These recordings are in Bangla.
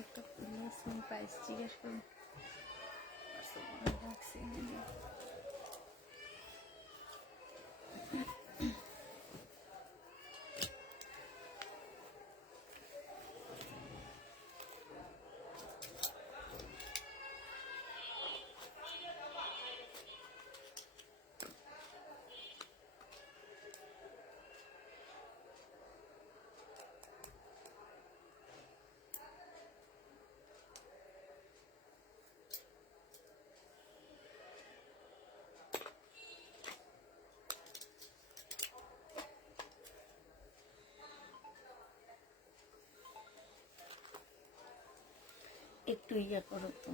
একটা লেসন প্রাইস জিজ্ঞেস করুন রাখছি একটু ইয়া করো তো।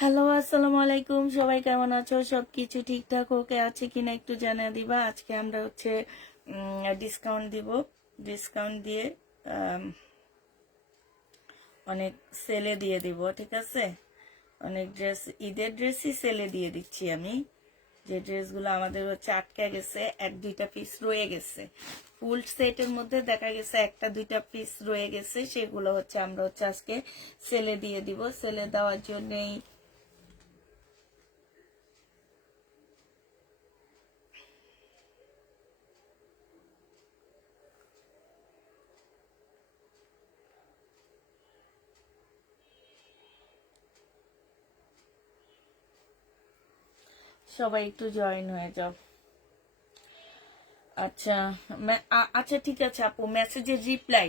হ্যালো, আসসালামু আলাইকুম। সবাই কেমন আছো? সবকিছু ঠিকঠাক ওকে আছে কিনা একটু জানিয়ে দিবা। আজকে আমরা হচ্ছে ডিসকাউন্ট দিব। ডিসকাউন্ট দিয়ে অনেক সেলে দিয়ে দিব, ঠিক আছে? অনেক ড্রেস, ঈদের ড্রেসই সেলে দিয়ে দিচ্ছি আমি। যে ড্রেসগুলো আমাদের হচ্ছে আটকে গেছে, এক দুইটা পিস রয়ে গেছে, ফুল সেটের মধ্যে দেখা গেছে একটা দুইটা পিস রয়ে গেছে, সেগুলো হচ্ছে আমরা হচ্ছে আজকে সেলে দিয়ে দিব। সেলে দেওয়ার জন্যই সবাই একটু জয়েন হয়ে যাও। আচ্ছা, আচ্ছা ঠিক আছে আপু, মেসেজের রিপ্লাই,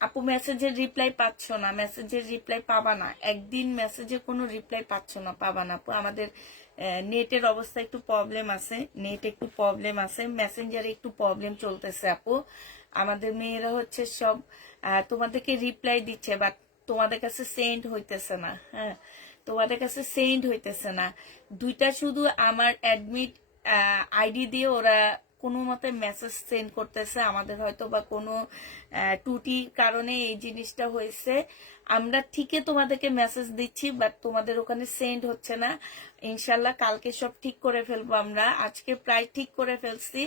আপু মেসেজের রিপ্লাই পাচ্ছ না, মেসেজের রিপ্লাই পাবা না, একদিন মেসেজে কোনো রিপ্লাই পাচ্ছ না, পাবা না আপু। আমাদের নেটের অবস্থা একটু প্রবলেম আছে, নেট একটু প্রবলেম আছে, মেসেঞ্জারে একটু প্রবলেম চলতেছে আপু। আমাদের মেয়েরা হচ্ছে সব তোমাদেরকে রিপ্লাই দিচ্ছে, বাট তোমাদের কাছে সেন্ড হইতেছে না। হ্যাঁ, তোমাদের কাছে সেন্ড হইতেছে না। দুইটা শুধু আমার অ্যাডমিট আইডি দিয়ে ওরা কোনো মতে মেসেজ সেন্ড করতেছে। আমাদের হয়তো বা কোনো ত্রুটির কারণে এই জিনিসটা হয়েছে। আমরা ঠিকই তোমাদেরকে মেসেজ দিচ্ছি, বাট তোমাদের ওখানে সেন্ড হচ্ছে না। ইনশাল্লাহ কালকে সব ঠিক করে ফেলবো আমরা। আজকে প্রায় ঠিক করে ফেলছি।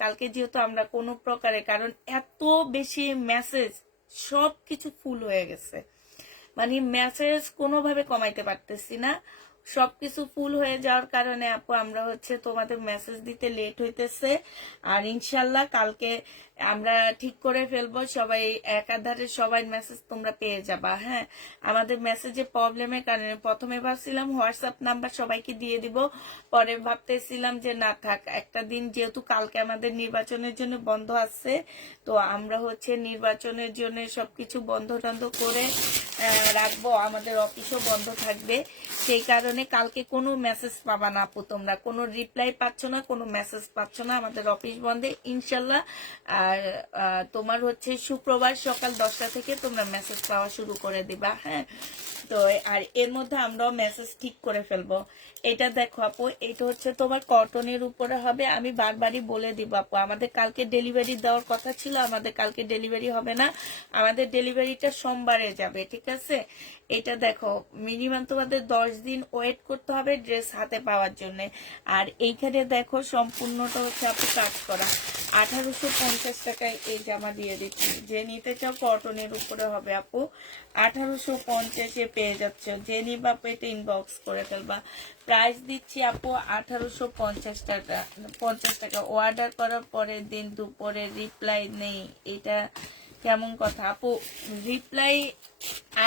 কালকে যেহেতু আমরা কোনো প্রকারে, কারণ এত বেশি মেসেজ, সব কিছু ফুল হয়ে গেছে, মানে মেসেজ কোনোভাবে কমাইতে পারতেছি না। সবকিছু ফুল হয়ে যাওয়ার কারণে আপু আমরা হচ্ছে তোমাদের মেসেজ দিতে লেট হইতেছে। আর ইনশাল্লাহ কালকে আমরা ঠিক করে ফেলবো, সবাই একাধারে সবাই মেসেজ তোমরা পেয়ে যাবা। হ্যাঁ, আমাদের মেসেজে প্রবলেমের কারণে প্রথমে ভাবছিলাম হোয়াটসঅ্যাপ নাম্বার সবাইকে দিয়ে দিব, পরে ভাবতেছিলাম যে না থাক, একটা দিন যেহেতু কালকে আমাদের নির্বাচনের জন্য বন্ধ আছে, তো আমরা হচ্ছে নির্বাচনের জন্য সবকিছু বন্ধ টন্ধ করে রাখবো, আমাদের অফিসও বন্ধ থাকবে। সেই কারণে কালকে কোনো মেসেজ পাবা না আপু, তোমরা কোনো রিপ্লাই পাচ্ছ না, কোনো মেসেজ পাচ্ছ না, আমাদের অফিস বন্ধে ইনশাল্লাহ। আর তোমার হচ্ছে শুক্রবার সকাল 10টা থেকে তোমরা মেসেজ পাওয়া শুরু করে দিবা। হ্যাঁ, তো আর এর মধ্যে আমরাও মেসেজ ঠিক করে ফেলবো। এটা দেখো আপু, এটা হচ্ছে তোমার কটনের উপরে হবে। আমি বারবারই বলে দিব আপু, আমাদের কালকে ডেলিভারি দেওয়ার কথা ছিল, আমাদের কালকে ডেলিভারি হবে না, আমাদের ডেলিভারিটা সোমবারে যাবে, ঠিক আছে। এটা দেখো, মিনিমাম তোমাদের 10 দিন ওয়েট করতে হবে ড্রেস হাতে পাওয়ার জন্য। আর এইখানে দেখো সম্পূর্ণটা হচ্ছে আপু কাজ করা, 1850 টাকায় এই জামা দিয়ে দিচ্ছি। যে নিতে চাও কটনের উপরে হবে আপু, 1850-এ পেয়ে যাচ্ছ। যে নিবা আপু এটা ইনবক্স করে ফেলবা। প্রাইস দিচ্ছি আপু 1850 টাকা। 50 টাকা অর্ডার করার পরের দিন দুপুরে রিপ্লাই নেই, এটা কেমন কথা আপু? রিপ্লাই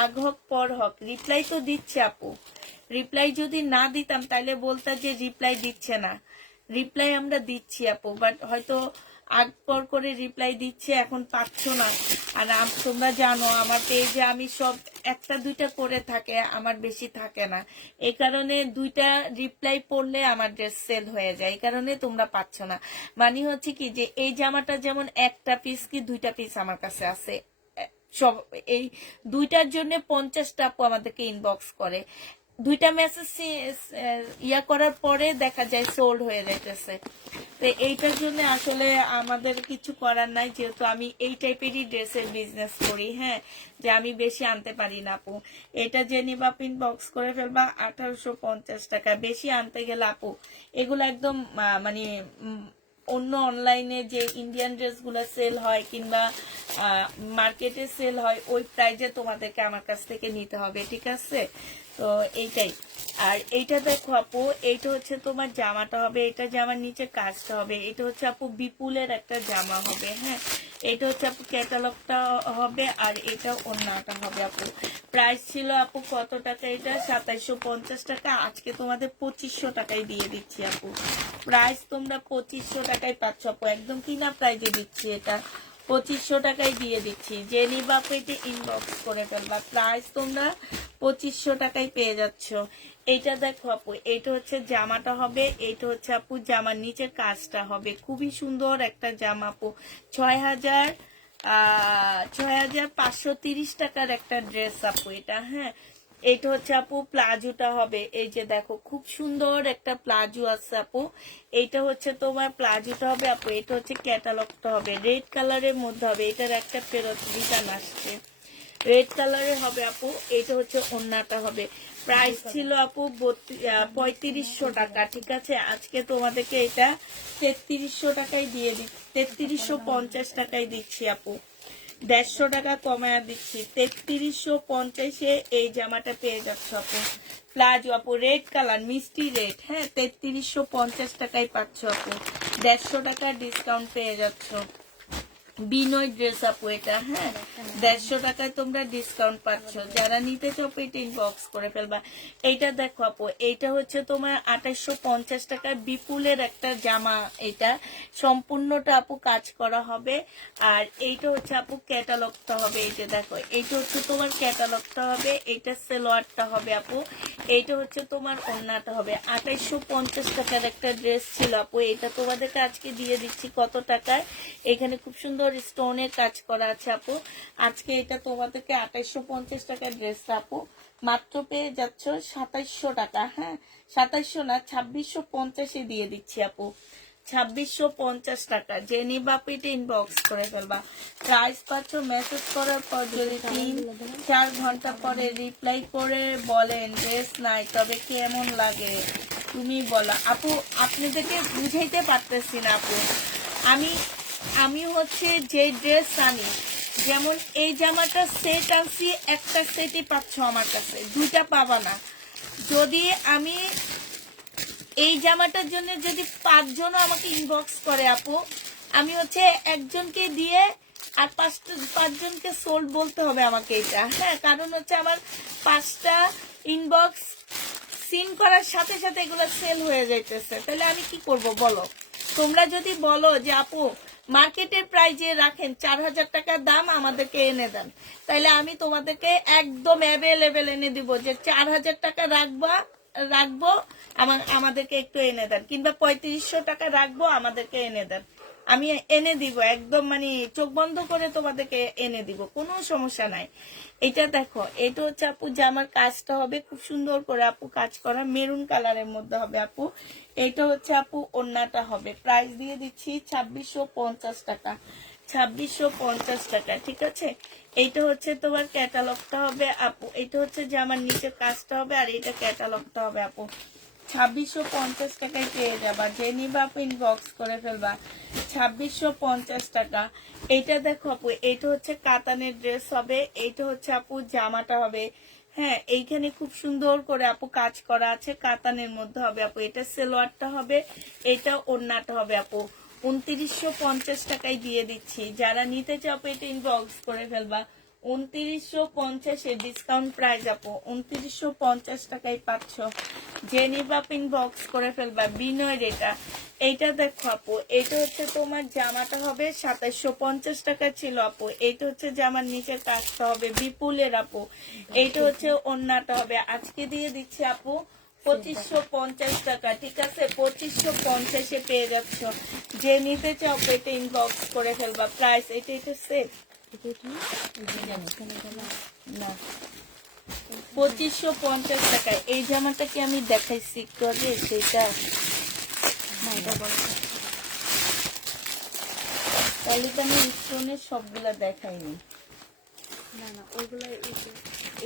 আগ হোক পর হোক, রিপ্লাই তো দিচ্ছে আপু। রিপ্লাই যদি না দিতাম তাহলে বলতা যে রিপ্লাই দিচ্ছে না। রিপ্লাই আমরা দিচ্ছি আপু, বাট হয়তো আগ পর করে রিপ্লাই দিচ্ছে, এখন পাচ্ছ না। আর তোমরা জানো আমার পেজে আমি সব একটা দুইটা করে থাকে, আমার বেশি থাকে না। এই কারণে দুইটা রিপ্লাই পড়লে আমার ড্রেস সেল হয়ে যায়, এই কারণে তোমরা পাচ্ছ না। মানে হচ্ছে কি যে এই জামাটা যেমন একটা পিস কি দুইটা পিস আমার কাছে আছে, সব এই দুইটার জন্য 50টা আপু আমাদেরকে ইনবক্স করে। দুইটা মেসেজ ইয়া করার পরে দেখা যায় সোল্ড হয়ে যাইতেছে। তো এইটার জন্য আসলে আমাদের কিছু করার নাই, যেহেতু আমি এই টাইপেরই ড্রেসের বিজনেস করি। হ্যাঁ, যে আমি বেশি আনতে পারি না আপু। এটা যে নিবা ইনবক্স করে ফেলবা 1850 টাকা। বেশি আনতে গেলে আপু এগুলো একদম মানে অন্য অনলাইনে যে ইন্ডিয়ান ড্রেসগুলো সেল হয় কিংবা মার্কেটে সেল হয় ওই প্রাইজে তোমাদেরকে আমার কাছ থেকে নিতে হবে, ঠিক আছে। তো এইটাই। আর এইটা দেখো আপু, এইটা হচ্ছে তোমার জামাটা হবে, এটা জামার নিচে কাজটা হবে। এটা হচ্ছে আপু বিপুলের একটা জামা হবে। হ্যাঁ, এটা হচ্ছে আপু ক্যাটালগটা হবে, আর এটা ওড়নাটা হবে আপু। প্রাইস ছিল আপু কত টাকা? এটা 2750 টাকা, আজকে তোমাদের 2500 টাকায় দিয়ে দিচ্ছি আপু। প্রাইস তোমরা 2500 টাকায় পাচ্ছ আপু, একদম কিনা প্রাইজে দিচ্ছি, এটা 2500 টাকায় দিয়ে দিচ্ছি। যে নিবা পেটে ইনবক্স করে ফেলবা। প্রাইস তোমরা 2500 টাকায় পেয়ে যাচ্ছ। এইটা দেখো আপু, এইটা হচ্ছে জামাটা হবে, এইটা হচ্ছে আপু জামার নিচের কাজটা হবে। খুবই সুন্দর একটা জামা আপু, 6530 টাকার একটা ড্রেস আপু এটা। হ্যাঁ, এটা হচ্ছে আপু প্লাজোটা হবে। এই যে দেখো খুব সুন্দর একটা প্লাজো আছে আপু, এইটা হচ্ছে তোমার প্লাজোটা হবে আপু। এটা হচ্ছে ক্যাটালগটা হবে, রেড কালারের মধ্যে হবে। এটার একটা ফেরত রিটার্ন আসছে, রেড কালারের হবে আপু। এটা হচ্ছে ওড়নাটা হবে। প্রাইস ছিল আপু 3500 টাকা, ঠিক আছে। আজকে তোমাদেরকে এটা 3300 টাকায় দিয়ে দিচ্ছি, 3350 টাকায় দিচ্ছি আপু। 150 টাকা কমায় দিচ্ছি, 3350-এ এই জামাটা পেয়ে যাচ্ছ আপু। প্লাজো আপু, রেড কালার, মিষ্টি রেড। হ্যাঁ, 3350 টাকায় পাচ্ছ আপু, 150 টাকা ডিসকাউন্ট পেয়ে যাচ্ছ। বিনয় ড্রেস আপু এটা। হ্যাঁ, 150 টাকায় তোমরা ডিসকাউন্ট পাচ্ছ। যারা নিতে চাও এটা ইনবক্স করে ফেলবা। এইটা দেখো আপু, এইটা হচ্ছে তোমার 2850 টাকার বিপুলের একটা জামা। এটা সম্পূর্ণটা আপু কাজ করা হবে। আর এইটা হচ্ছে আপু ক্যাটালগটা হবে। এই যে দেখো, এইটা হচ্ছে তোমার ক্যাটালগটা হবে, এইটা সেলোয়ারটা হবে আপু। এইটা হচ্ছে তোমার ওড়নাটা হবে। 2850 টাকার একটা ড্রেস ছিল আপু, এটা তোমাদেরকে আজকে দিয়ে দিচ্ছি কত টাকায়? এখানে খুব সুন্দর স্টোনের কাজ করা আছে আপু। আজকে এটা তোমাদেরকে 2850 টাকার ড্রেস আপু মাত্র পেয়ে যাচ্ছ 2700 টাকা। হ্যাঁ, 2700 না, 2650-এ দিয়ে দিচ্ছি আপু, 2650 টাকা। যে নিবা পেটে ইনবক্স করে ফেলবা। প্রাইস পাচ্ছ মেসেজ করার পর যদি 3-4 ঘন্টা পরে রিপ্লাই করে বলেন ড্রেস নাই, তবে কেমন লাগে তুমি বলো আপু। আপনাদেরকে বুঝাইতে পারতেছি না আপু। আমি হচ্ছে যে ড্রেস আনি, যেমন এই জামাটা সেট আনছি, একটা সেটই পাচ্ছ আমার কাছে, দুইটা পাবা না। যদি আমি এই জামাটার জন্য যদি 5 জনও আমাকে ইনবক্স করে আপু, আমি হচ্ছে একজনকে দিয়ে আর 5 জনকে সোল্ড বলতে হবে আমাকে এটা। হ্যাঁ, কারণ হচ্ছে আমার 5টা ইনবক্স সিন করার সাথে সাথে এগুলো সেল হয়ে যাইতেছে, তাহলে আমি কি করব বলো? তোমরা যদি বলো যে আপু মার্কেটের প্রাইজে রাখেন 4000 টাকা দাম, আমাদেরকে এনে দেন, তাহলে আমি তোমাদেরকে একদম অ্যাভেলেবেল এনে দিব যে 4000 টাকা রাখবো, আমাদেরকে একটু এনে দেন, কিংবা 3500 টাকা রাখবো, আমাদেরকে এনে দেন, আমি এনে দিব একদম, মানে চোখ বন্ধ করে তোমাদেরকে এনে দিব, কোনো সমস্যা নাই। এটা দেখো, এটা হচ্ছে আপু জামার কাজটা হবে খুব সুন্দর করে আপু কাজ করা, মেরুন কালারের মধ্যে হবে আপু। এটা হচ্ছে আপু ওড়নাটা হবে, প্রাইস দিয়ে দিচ্ছি 2650 টাকা, 2650 টাকা, ঠিক আছে। এইটা হচ্ছে তোমার ক্যাটালগটা হবে আপু, এটা হচ্ছে জামার নিচে কাজটা হবে, আর এটা ক্যাটালগটা হবে আপু। 2650 টাকায় পেয়ে যাবা, যে নিবা আপু ইনবক্স করে ফেলবা। 2650 টাকা। এইটা দেখো আপু, এইটা হচ্ছে কাতানের ড্রেস হবে, এইটা হচ্ছে আপু জামাটা হবে। হ্যাঁ, এইখানে খুব সুন্দর করে আপু কাজ করা আছে, কাতানের মধ্যে হবে আপু। এটা সেলোয়ারটা হবে, এটা ওড়নাটা হবে আপু। 2950 টাকায় দিয়ে দিচ্ছি, যারা নিতে চাও এটা ইনবক্স করে ফেলবা। 2950 ডিসকাউন্ট প্রাইস আপু, 2950 টাকায় পাচ্ছ, যে নিবা ইনবক্স করে ফেলবা। বিনয় এটা, এইটা দেখো আপু, এটা হচ্ছে তোমার জামাটা হবে 2750 টাকা ছিল আপু। এইটা হচ্ছে জামার নিচের কাজটা হবে বিপুলের আপু। এইটা হচ্ছে ওড়নাটা হবে, আজকে দিয়ে দিচ্ছি আপু 2550 টাকা, ঠিক আছে। 2550 পেয়ে যাচ্ছ, যে নিতে চাও এটা ইনবক্স করে ফেলবা। প্রাইস এটা সেফ না, 2550 টাকায়। এই জামাটা কি আমি দেখাইছি একটু আগে, সেটা তাহলে তো আমি স্টোনের সবগুলা দেখাইনি। না না, ওইগুলা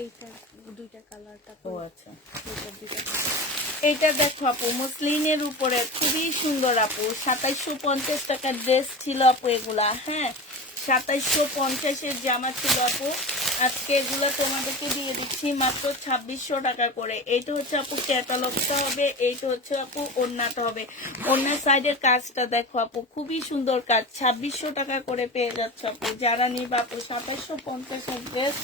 এইটা 2টা কালার, তারপর আচ্ছা, দুইটা এইটা দেখো আপু, মুসলিনের উপরে খুবই সুন্দর আপু। 2750 টাকার ড্রেস ছিল আপু এগুলা। হ্যাঁ, 2750 জামা ছিল আপু। আজকে এগুলো তোমাদেরকে দিয়ে দিচ্ছি মাত্র 2600 টাকা করে। এইটা হচ্ছে আপু ক্যাটালগটা হবে, এইটা হচ্ছে আপু ওড়নাটা হবে। ওড়নার সাইডের কাজটা দেখো আপু, খুবই সুন্দর কাজ। 2600 টাকা করে পেয়ে যাচ্ছ আপু, যারা নিবা আপু। 2750 ড্রেস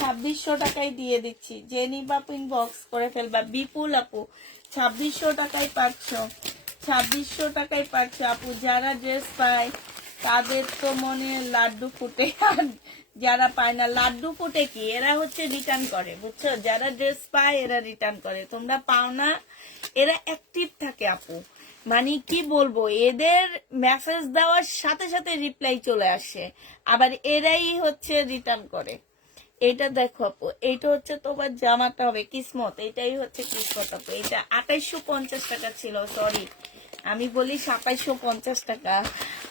2600 টাকায় দিয়ে দিচ্ছি, যে নিবা আপু ইনবক্স করে ফেলবা। বিপুল আপু 2600 টাকায় পাচ্ছ, 2600 টাকায় পাচ্ছ আপু। যারা ড্রেস পায় তাদের তো মনে লাড্ডু ফুটে, আর যারা পায় না লাড্ডু ফুটে কি, এরা হচ্ছে রিটার্ন করে, বুঝছো। যারা ড্রেস পায় এরা রিটার্ন করে, তোমরা পাও না, এরা অ্যাক্টিভ থাকে আপু। মানে কি বলবো, এদের মেসেজ দেওয়ার সাথে সাথে রিপ্লাই চলে আসে, আবার এরাই হচ্ছে রিটার্ন করে। এটা দেখো আপু, এইটা হচ্ছে তোমার জামাটা হবে কিসমত, এটাই হচ্ছে কিসমত আপু। এটা 2850 টাকা ছিল, সরি আমি বলি 2750 টাকা।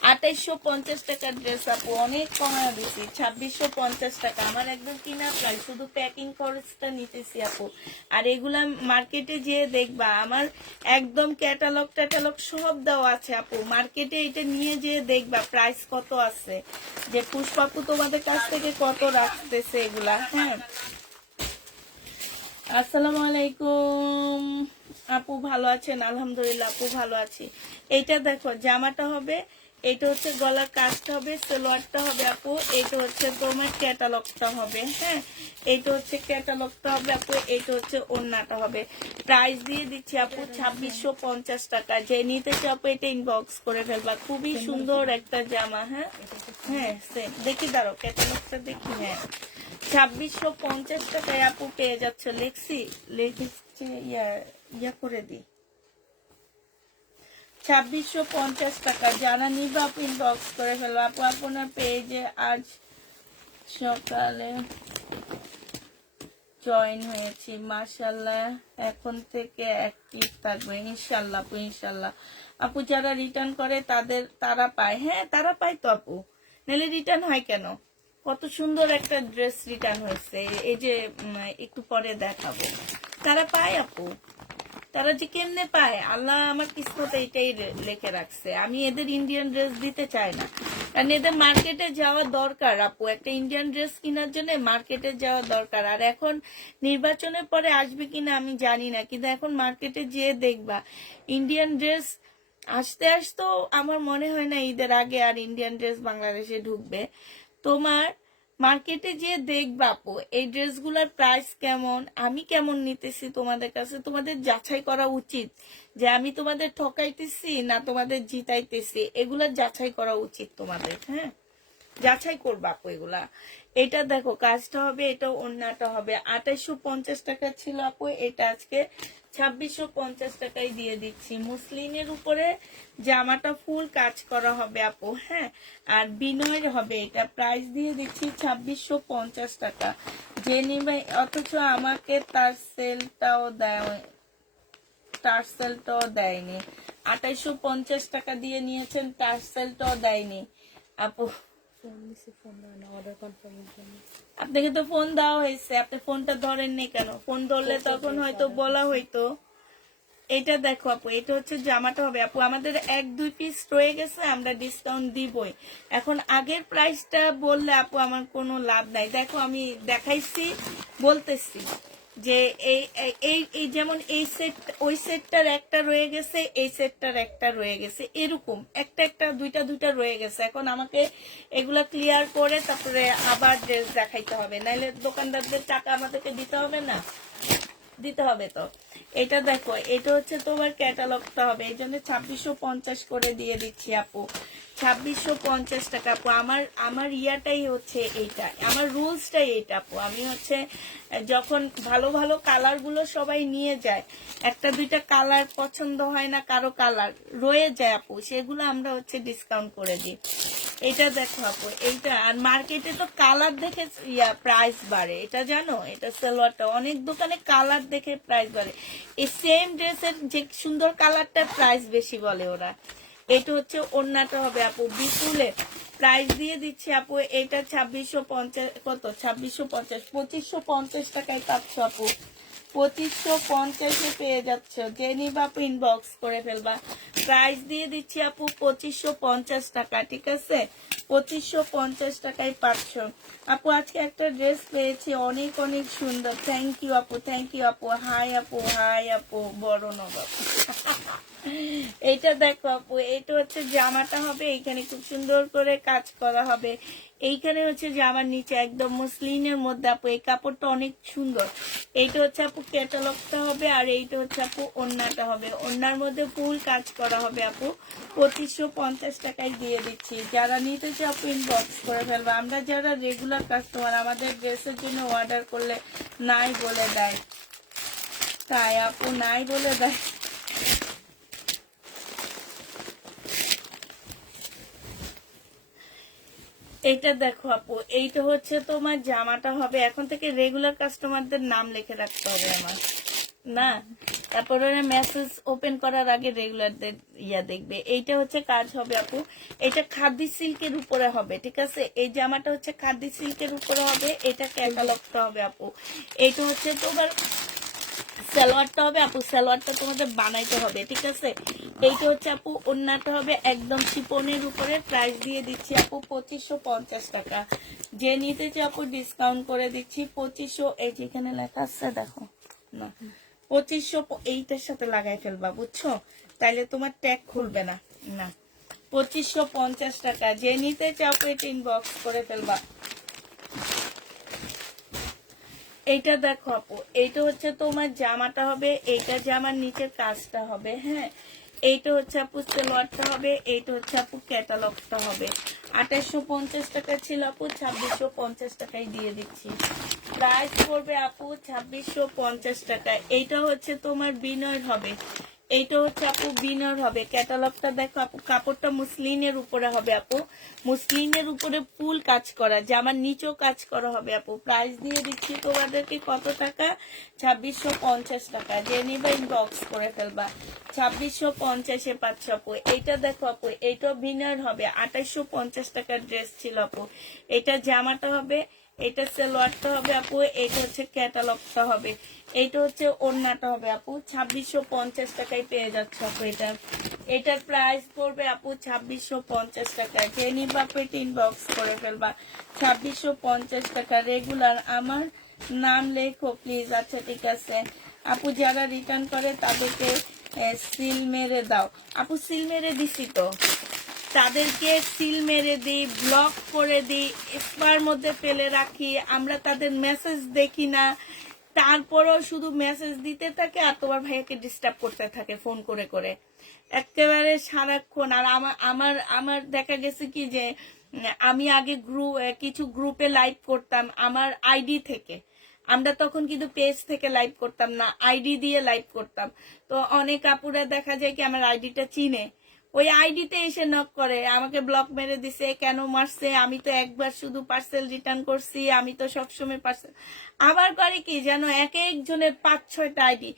2850 টাকার ড্রেস আপু, অনেক কমায় দিচ্ছি, 2650 টাকা আমার একদম কিনা প্রাইস, শুধু প্যাকিং খরচটা নিতেছি আপু। আর এগুলা মার্কেটে যেয়ে দেখবা, আমার একদম ক্যাটালগ সব দেওয়া আছে আপু। মার্কেটে এটা নিয়ে যেয়ে দেখবা প্রাইস কত আছে, যে পুষ্পাপু তোমাদের কাছ থেকে কত রাখতেছে এগুলা। হ্যাঁ, আসসালামু আলাইকুম আপু, ভালো আছেন? আলহামদুলিল্লাহ আপু, ভালো আছি। এইটা দেখো জামাটা হবে, এইটা হচ্ছে গলার কাজটা হবে, সালোয়ারটা হবে আপু। এইটা হচ্ছে তোমার ক্যাটালগটা হবে। হ্যাঁ, এইটা হচ্ছে ক্যাটালগটা হবে আপু, এইটা হচ্ছে ওড়নাটা হবে। প্রাইস দিয়ে দিচ্ছি আপু 2650 টাকা, যে নিতে চাও আপু এটা ইনবক্স করে ফেলবা। খুবই সুন্দর একটা জামা। হ্যাঁ হ্যাঁ, দেখি দাঁড়ো ক্যাটালগটা দেখি। হ্যাঁ, 2650 টাকায় আপু পেয়ে যাচ্ছ। লিখছি ইয়া করে দি, 2650 টাকা। যারা নিবা আপু ইনবক্স করে ফেলবো আপু। আপনার পেজে আজ সকালে জয়েন হয়েছি, মাশাআল্লাহ, এখন থেকে অ্যাক্টিভ থাকবে ইনশাআল্লাহ আপু, ইনশাআল্লাহ আপু। যারা রিটার্ন করে তারা পায়। হ্যাঁ, তারা পায় তো আপু, নাহলে রিটার্ন হয় কেন? কত সুন্দর একটা ড্রেস রিটার্ন হয়েছে, এই যে একটু পরে দেখাবো, তারা পায় আপু। তারা যে কেমনে পায়, আল্লাহ আমার কিসমতে এটাই লিখে রাখছে। আমি এদের ইন্ডিয়ান ড্রেস দিতে চাই না, কারণ এদের মার্কেটে যাওয়া দরকার আপু, একটা ইন্ডিয়ান ড্রেস কেনার জন্য মার্কেটে যাওয়া দরকার। আর এখন নির্বাচনের পরে আসবে কিনা আমি জানি না, কিন্তু এখন মার্কেটে যেয়ে দেখবা ইন্ডিয়ান ড্রেস আসতে আসতেও আমার মনে হয় না ঈদের আগে আর ইন্ডিয়ান ড্রেস বাংলাদেশে ঢুকবে। তোমার মার্কেটে যে দেখবা আপু এই ড্রেসগুলোর প্রাইস কেমন, আমি কেমন নিতেছি তোমাদের কাছে, তোমাদের যাচাই করা উচিত যে আমি তোমাদের ঠকাইতেছি না তোমাদের জিতাইতেছি, এগুলা যাচাই করা উচিত তোমাদের। হ্যাঁ, যাচাই করবা আপু এগুলা। এটা দেখো কাজটা হবে, এটা ওড়নাটা হবে। 2850 টাকা ছিল আপু, এটা আজকে 2650 টাকায় দিয়ে দিচ্ছি। মুসলিনের উপরে জামাটা ফুল কাজ করা হবে আপু। হ্যাঁ, আর বিনয়ের হবে, এটা প্রাইস দিয়ে দিচ্ছি 2650 টাকা। যে নিবে, অথচ আমাকে তার সেলটাও দেয়, টার্সেলটাও দেয়নি। 2850 টাকা দিয়ে নিয়েছেন, টার্সেলটাও দেয়নি আপু। ফোন দিছি, ফোন দেয় না অর্ডার কনফার্মের জন্য। আপনাকে তো ফোন দেওয়া হয়েছে, আপনি ফোনটা ধরেননি কেন? ফোন ধরলে তখন হয়তো বলা হইতো। এটা দেখো আপু, এটা হচ্ছে জামাটা হবে আপু, আমাদের 1-2 পিস রয়ে গেছে, আমরা ডিসকাউন্ট দিবই। এখন আগের প্রাইসটা বললে আপু আমার কোনো লাভ নাই। দেখো আমি দেখাইছি, বলতেছি যে এই এই এই যেমন এই সেট, ওই সেটটার একটা রয়ে গেছে, এই সেটটার একটা রয়ে গেছে, এরকম একটা একটা দুইটা দুইটা রয়ে গেছে। এখন আমাকে এগুলা ক্লিয়ার করে তারপরে আবার ড্রেস দেখাইতে হবে, নাইলে দোকানদারদের টাকা আমাদেরকে দিতে হবে না, দিতে হবে তো। এটা দেখো, এটা হচ্ছে তোমার ক্যাটালগটা হবে, এই জন্য 2650 করে দিয়ে দিচ্ছি আপু। 2650 টাকা আপু। আমার ইয়াটাই হচ্ছে এইটা, আমার রুলসটাই এইটা আপু। আমি হচ্ছে যখন ভালো ভালো কালার গুলো সবাই নিয়ে যায়, একটা দুইটা কালার পছন্দ হয় না, কারো কালার রয়ে যায় আপু, সেগুলো আমরা হচ্ছে ডিসকাউন্ট করে দিই। এটা দেখো আপু, এইটা আর মার্কেটে তো কালার দেখে প্রাইস বাড়ে, এটা জানো? এটা সালোয়ারটা অনেক দোকানে কালার দেখে প্রাইস বাড়ে, এই সেম ড্রেসের যে সুন্দর কালারটা প্রাইস বেশি বলে ওরা। এটা হচ্ছে ওড়নাটা হবে আপু বিপুলে, প্রাইস দিয়ে দিচ্ছি আপু। এটা 2650, কত 2650, 2550 টাকায় পাচ্ছ আপু। 2550 পেয়ে যাচ্ছ, যে নিবা আপু ইনবক্স করে ফেলবা। প্রাইস দিয়ে দিচ্ছি আপু 2550 টাকা, ঠিক আছে? 2550 টাকায় পাচ্ছ আপু। আজকে একটা ড্রেস পেয়েছি, অনেক অনেক সুন্দর। থ্যাংক ইউ আপু, থ্যাংক ইউ আপু। হাই আপু, হাই আপু, বড় নবাব। এইটা দেখো আপু, এটা হচ্ছে জামাটা হবে, এইখানে খুব সুন্দর করে কাজ করা হবে। এইখানে হচ্ছে জামার নিচে একদম মসলিনের মধ্যে আপু, এই কাপড়টা অনেক সুন্দর। এইটা হচ্ছে আপু ক্যাটালগটা হবে, আর এইটা হচ্ছে আপু ওড়নাটা হবে, ওড়নার মধ্যে ফুল কাজ করা হবে আপু। 2550 টাকায় দিয়ে দিচ্ছি। যারা নিতে চাও আপু ইনবক্স করে ফেলবো। আমরা যারা রেগুলার কাস্টমার, আমাদের ড্রেসের জন্য অর্ডার করলে নাই বলে দেয়, তাই আপু নাই বলে দেয়। এইটা দেখো আপু, এইটা হচ্ছে তোমার জামাটা হবে। এখন থেকে রেগুলার কাস্টমারদের নাম লিখে রাখতে হবে আমার, না? তারপরে মেসেজ ওপেন করার আগে রেগুলারদের ইয়া দেখবে। এইটা হচ্ছে কাজ হবে আপু, এটা খাদি সিল্কের উপরে হবে, ঠিক আছে? এই জামাটা হচ্ছে খাদি সিল্কের উপরে হবে, এটা ক্যাটালগটা হবে আপু। এইটা হচ্ছে তোমার সালোয়ারটা হবে আপু, সালোয়ারটা তোমাদের বানাইতে হবে, ঠিক আছে? এইটা হচ্ছে আপু ওড়নাটা হবে একদম শিপনের উপরে। প্রাইস দিয়ে দিচ্ছি আপু 2550 টাকা। যে নিতে চাই আপু ডিসকাউন্ট করে দিচ্ছি 2500। এই যেখানে লেখা আছে দেখো না, 2500 এইটার সাথে লাগাই ফেলবা, বুঝছো? তাইলে তোমার ট্যাগ খুলবে না। না, 2550 টাকা। যে নিতে চাও এটা ইনবক্স করে ফেলবা। এইটা দেখো আপু, এইটা হচ্ছে তোমার জামাটা হবে, এইটা জামার নিচের কাজটা হবে। হ্যাঁ, এইটা হচ্ছে আপু সালোয়ারটা হবে, এইটা হচ্ছে আপু ক্যাটালগটা হবে। 2850 টাকা ছিল আপু, 2650 টাকায় দিয়ে দিচ্ছি। প্রাইস পড়বে আপু 2650 টাকা। এইটা হচ্ছে তোমার বিনয় হবে, এইটা হচ্ছে আপু বিনর হবে। ক্যাটালগটা দেখো আপু, কাপড়টা মুসলিনের উপরে হবে আপু, মুসলিনের উপরে ফুল কাজ করা, জামার নিচেও কাজ করা হবে আপু। প্রাইস দিয়ে দিচ্ছি তোমাদেরকে কত টাকা? 2650 টাকা। যে নিবা ইনবক্স করে ফেলবা। 2650-এ পাচ্ছ আপু। এইটা দেখো আপু, এইটা বিনার হবে, 2850 টাকার ড্রেস ছিল আপু। এটা জামাটা হবে, এটা সালোয়ারটা হবে আপু, এটা হচ্ছে ক্যাটালগটা হবে, এইটা হচ্ছে ওড়নাটা হবে আপু। 2650 টাকায় পেয়ে যাচ্ছে আপু। এটার প্রাইস পড়বে আপু 2650 টাকা। যে নিবা আপু এটা ইনবক্স করে ফেলবা। 2650 টাকা রেগুলার। আমার নাম লেখো প্লিজ। আচ্ছা ঠিক আছে আপু, যারা রিটার্ন করে তাদেরকে সিল মেরে দাও আপু। সিল মেরে দিছি তো, তাদেরকে সিল মেরে দিই, ব্লক করে দিই, স্পার মধ্যে ফেলে রাখি। আমরা তাদের মেসেজ দেখি না, তারপরও শুধু মেসেজ দিতে থাকে আর তোমার ভাইয়াকে ডিস্টার্ব করতে থাকে ফোন করে করে একেবারে সারাক্ষণ। আর আমার আমার আমার দেখা গেছে কি যে আমি আগে কিছু গ্রুপে লাইভ করতাম আমার আইডি থেকে। আমরা তখন কিন্তু পেজ থেকে লাইভ করতাম না, আইডি দিয়ে লাইভ করতাম। তো অনেক আপুরা দেখা যায় কি আমার আইডিটা চিনে, ওই আইডিতে এসে নক করে, আমাকে ব্লক মেরে দিছে, কেন মারছে, আমি তো একবার শুধু পার্সেল রিটার্ন করছি, আমি তো সবসময় পার্সেল। আবার করে কি যেন এক একজনের 5-6টা আইডি,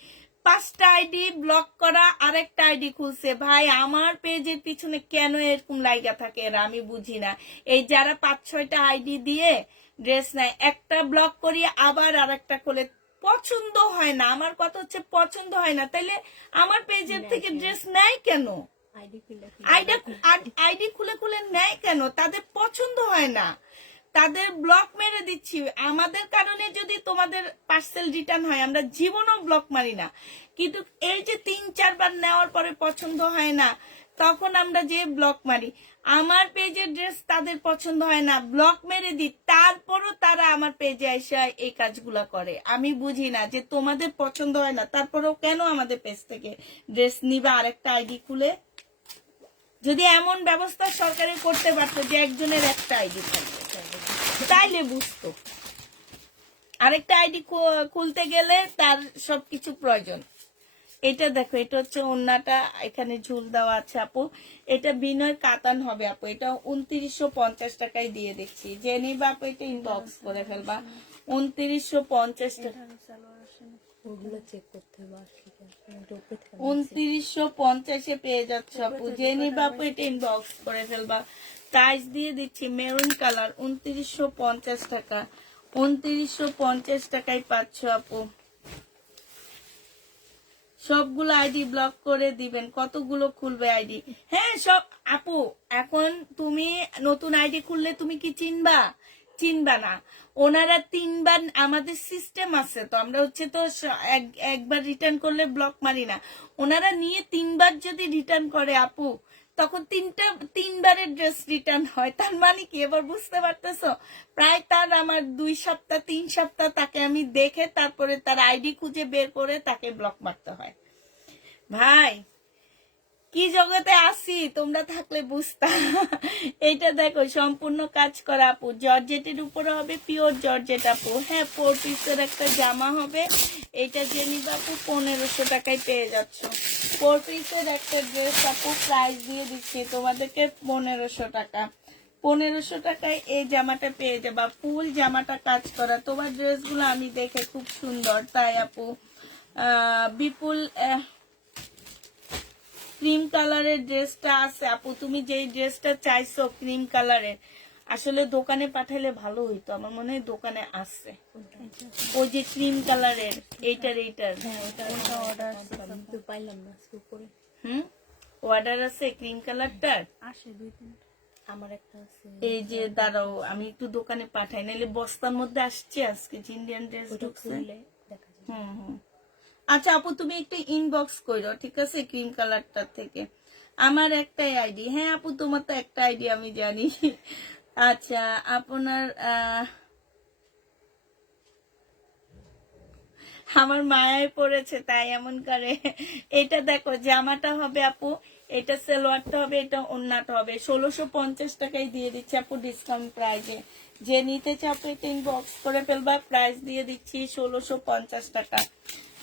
5টা আইডি ব্লক করা, আরেকটা আইডি খুলছে। ভাই আমার পেজের পিছনে কেন এরকম লাইগা থাকে এরা, আমি বুঝি না। এই যারা 5-6টা আইডি দিয়ে ড্রেস নেয়, একটা ব্লক করি আবার আরেকটা খুলে, পছন্দ হয় না। আমার কথা হচ্ছে পছন্দ হয় না, তাইলে আমার পেজের থেকে ড্রেস নেয় কেন? আইডি খুলে খুলে নেয় কেন? তাদের পছন্দ হয় না, তাদের ব্লক মেরে দিচ্ছি। আমাদের কারণে যদি তোমাদের পার্সেল রিটার্ন হয়, আমরা জীবনও ব্লক মারি না, কিন্তু এই যে 3-4 বার নেওয়ার পরে পছন্দ হয় না, তখন আমরা যে ব্লক মারি। আমার পেজের ড্রেস তাদের পছন্দ হয় না, ব্লক মেরে দিই, তারপরও তারা আমার পেজে এসে এই কাজগুলো করে। আমি বুঝি না যে তোমাদের পছন্দ হয় না, তারপরেও কেন আমাদের পেজ থেকে ড্রেস নিবা আরেকটা আইডি খুলে? যদি এমন ব্যবস্থা সরকারে করতে পারতো যে একজনের একটা আইডি থাকবে, তাইলে বুঝতো। আরেকটা আইডি খুলতে গেলে তার সবকিছু প্রয়োজন। এটা দেখো, এটা হচ্ছে ওন্নাটা, এখানে ঝুল দেওয়া আছে আপু। এটা বিনয় কাতান হবে আপু। এটা 2950 টাকায় দিয়ে দিচ্ছি। যে নিবা আপু এটা ইনবক্স করে ফেলবা। 2950 টাকা। ওগুলো চেক করতে হবে আসলে 2950-এ পেয়ে যাচ্ছে আপু। যে নিবা আপু এটা ইনবক্স করে ফেলবা। প্রাইস দিয়ে দিচ্ছি মেরুন কালার 2950 টাকা। 2950 টাকায় পাচ্ছ আপু। সবগুলো আইডি ব্লক করে দিবেন। কতগুলো খুলবে আইডি? হ্যাঁ সব আপু। এখন তুমি নতুন আইডি খুললে তুমি কি চিনবা? চিনবা না। ওনারা 3বার, আমাদের সিস্টেম আছে তো, আমরা হচ্ছে তো একবার রিটার্ন করলে ব্লক মারি না। ওনারা নিয়ে 3বার যদি রিটার্ন করে আপু, তখন 3বারের ড্রেস রিটার্ন হয়। তার মানে কি এবার বুঝতে পারতেছো? প্রায় তার আমার 2 সপ্তাহ 3 সপ্তাহ তাকে আমি দেখে তারপরে তার আইডি খুঁজে বের করে তাকে ব্লক মারতে হয়। ভাই কি জগতে আসি, তোমরা থাকলে বুঝতা। এইটা দেখো সম্পূর্ণ কাজ করা আপু, জর্জেটের উপরে হবে, পিওর জর্জেট আপু। হ্যাঁ 4 পিসের একটা জামা হবে। এটা যে নিবা আপু 1500 টাকায় পেয়ে যাচ্ছ। 4 পিসের একটা ড্রেস আপু, প্রাইস দিয়ে দিচ্ছি তোমাদেরকে 1500 টাকা। 1500 টাকায় এই জামাটা পেয়ে যাবা। ফুল জামাটা কাজ করা। তোমার ড্রেসগুলো আমি দেখে খুব সুন্দর, তাই আপু। বিপুল ক্রিম কালারের ড্রেসটা আছে আপু। তুমি যেই ড্রেসটা চাইছো ক্রিম কালারের, আসলে দোকানে পাঠাইলে ভালো হইতো। আমার মনে হয় দোকানে আসছে ওই যে ক্রিম কালারের, এইটার পাইলাম না উপরে। অর্ডার আছে ক্রিম কালারটার। আসে 2-3 আমার একটা আছে। এই যে দাঁড়াও আমি একটু দোকানে পাঠাই, নাহলে বস্তার মধ্যে আসছে আজকে ইন্ডিয়ান ড্রেস ঢুকছে। দেখা যায়। আচ্ছা আপু তুমি একটু ইনবক্স করো, ঠিক আছে? ক্রিম কালারটার থেকে আমার একটাই আইডি। হ্যাঁ আপু তোমার তো একটা আইডি আমি জানি। আচ্ছা আপনার আমার মায়ায় পড়েছে তাই এমন করে। এটা দেখো জামাটা হবে আপু, এটা সালোয়ারটা হবে, এটা ওন্নাটা হবে। 1650 টাকায় দিয়ে দিচ্ছি আপু ডিসকাউন্ট প্রাইজে। যে নিতে চাও এটা ইনবক্স করে ফেলবা। প্রাইস দিয়ে দিচ্ছি 1650 টাকা।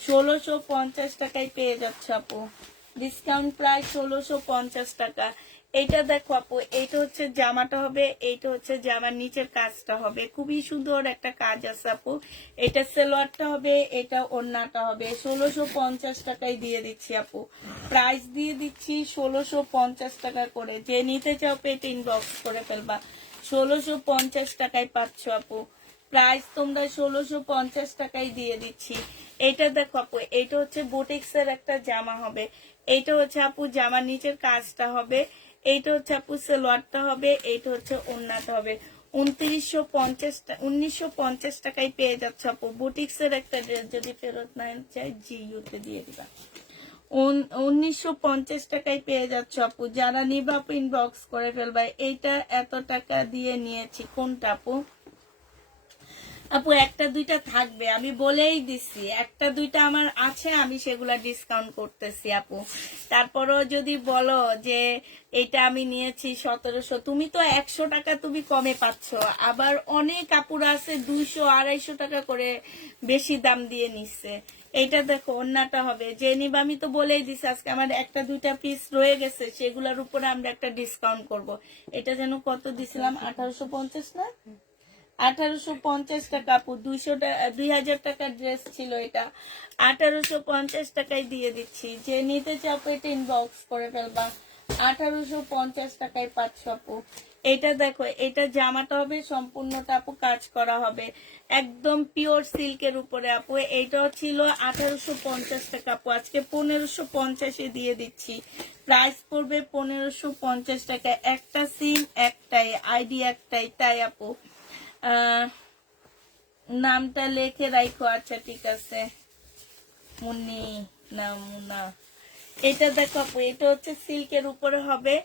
1650 টাকায় পেয়ে যাচ্ছে আপু। ডিসকাউন্ট প্রাইস 1650 টাকা। এইটা দেখো আপু, এইটা হচ্ছে জামাটা হবে, এইটা হচ্ছে জামার নিচের কাজটা হবে। খুবই সুন্দর একটা কাজ আছে আপু। এটা সালোয়ারটা হবে, এটা ওড়নাটা হবে। 1650 টাকায় দিয়ে দিচ্ছি আপু। প্রাইস দিয়ে দিচ্ছি 1650 টাকা করে। যে নিতে চাও পেট ইনবক্স করে ফেলবা। 1650 টাকায় পাচ্ছ আপু। প্রাইস তোমরা 1650 টাকায় দিয়ে দিচ্ছি। এটা দেখো আপু, এটা হচ্ছে বুটিক্স এর একটা জামা হবে। এইটা হচ্ছে আপু জামার নিচের কাজটা হবে, এইটা হচ্ছে আপু সালোয়ারটা হবে, এইটা হচ্ছে ওড়নাটা হবে। 1950 টাকায় পেয়ে যাচ্ছে আপু। বুটিক্স এর একটা ড্রেস যদি ফেরত না চাই জিইউতে দিয়ে দিবা। 1950 টাকায় পেয়ে যাচ্ছ আপু। যারা নিবা আপু ইনবক্স করে ফেলবা। এইটা এত টাকা দিয়ে নিয়েছি। কোনটা আপু? আপু একটা দুইটা থাকবে, আমি বলেই দিছি একটা দুইটা আমার আছে, আমি সেগুলা ডিসকাউন্ট করতেছি আপু। তারপরও যদি বলো যে এটা আমি নিয়েছি 1700, তুমি তো 100 টাকা তুমি কমে পাচ্ছ। আবার অনেক আপুরা আছে 200 250 টাকা করে বেশি দাম দিয়ে নিচ্ছে। এইটা দেখো অন্যটা হবে যে নিবা, আমি তো বলেই দিছি আজকে আমার একটা দুইটা পিস রয়ে গেছে, সেগুলোর উপরে আমরা একটা ডিসকাউন্ট করব। এটা যেন কত দিছিলাম, 1850 না? 1850 টাকা আপু। 2000 টাকার ড্রেস ছিল এটা, 1850 টাকায় দিয়ে দিচ্ছি। যে নিতে চাও এটা ইনবক্স করে ফেলবা। 1850 টাকায় পাচ্ছ আপু। এটা দেখো, এটা জামাটা হবে সম্পূর্ণটা আপু কাজ করা হবে, একদম পিওর সিল্কের উপরে আপু। এইটাও ছিল 1850 টাকা আপু, আজকে 1550 দিয়ে দিচ্ছি। প্রাইস পড়বে 1550 টাকা। একটা সিম একটাই, আইডি একটাই, তাই আপু নামটা লিখে রাখো। আচ্ছা ঠিক আছে, মুন্নি না মুনা। এটা দেখো আপু, এটা হচ্ছে সিল্কের উপরে হবে।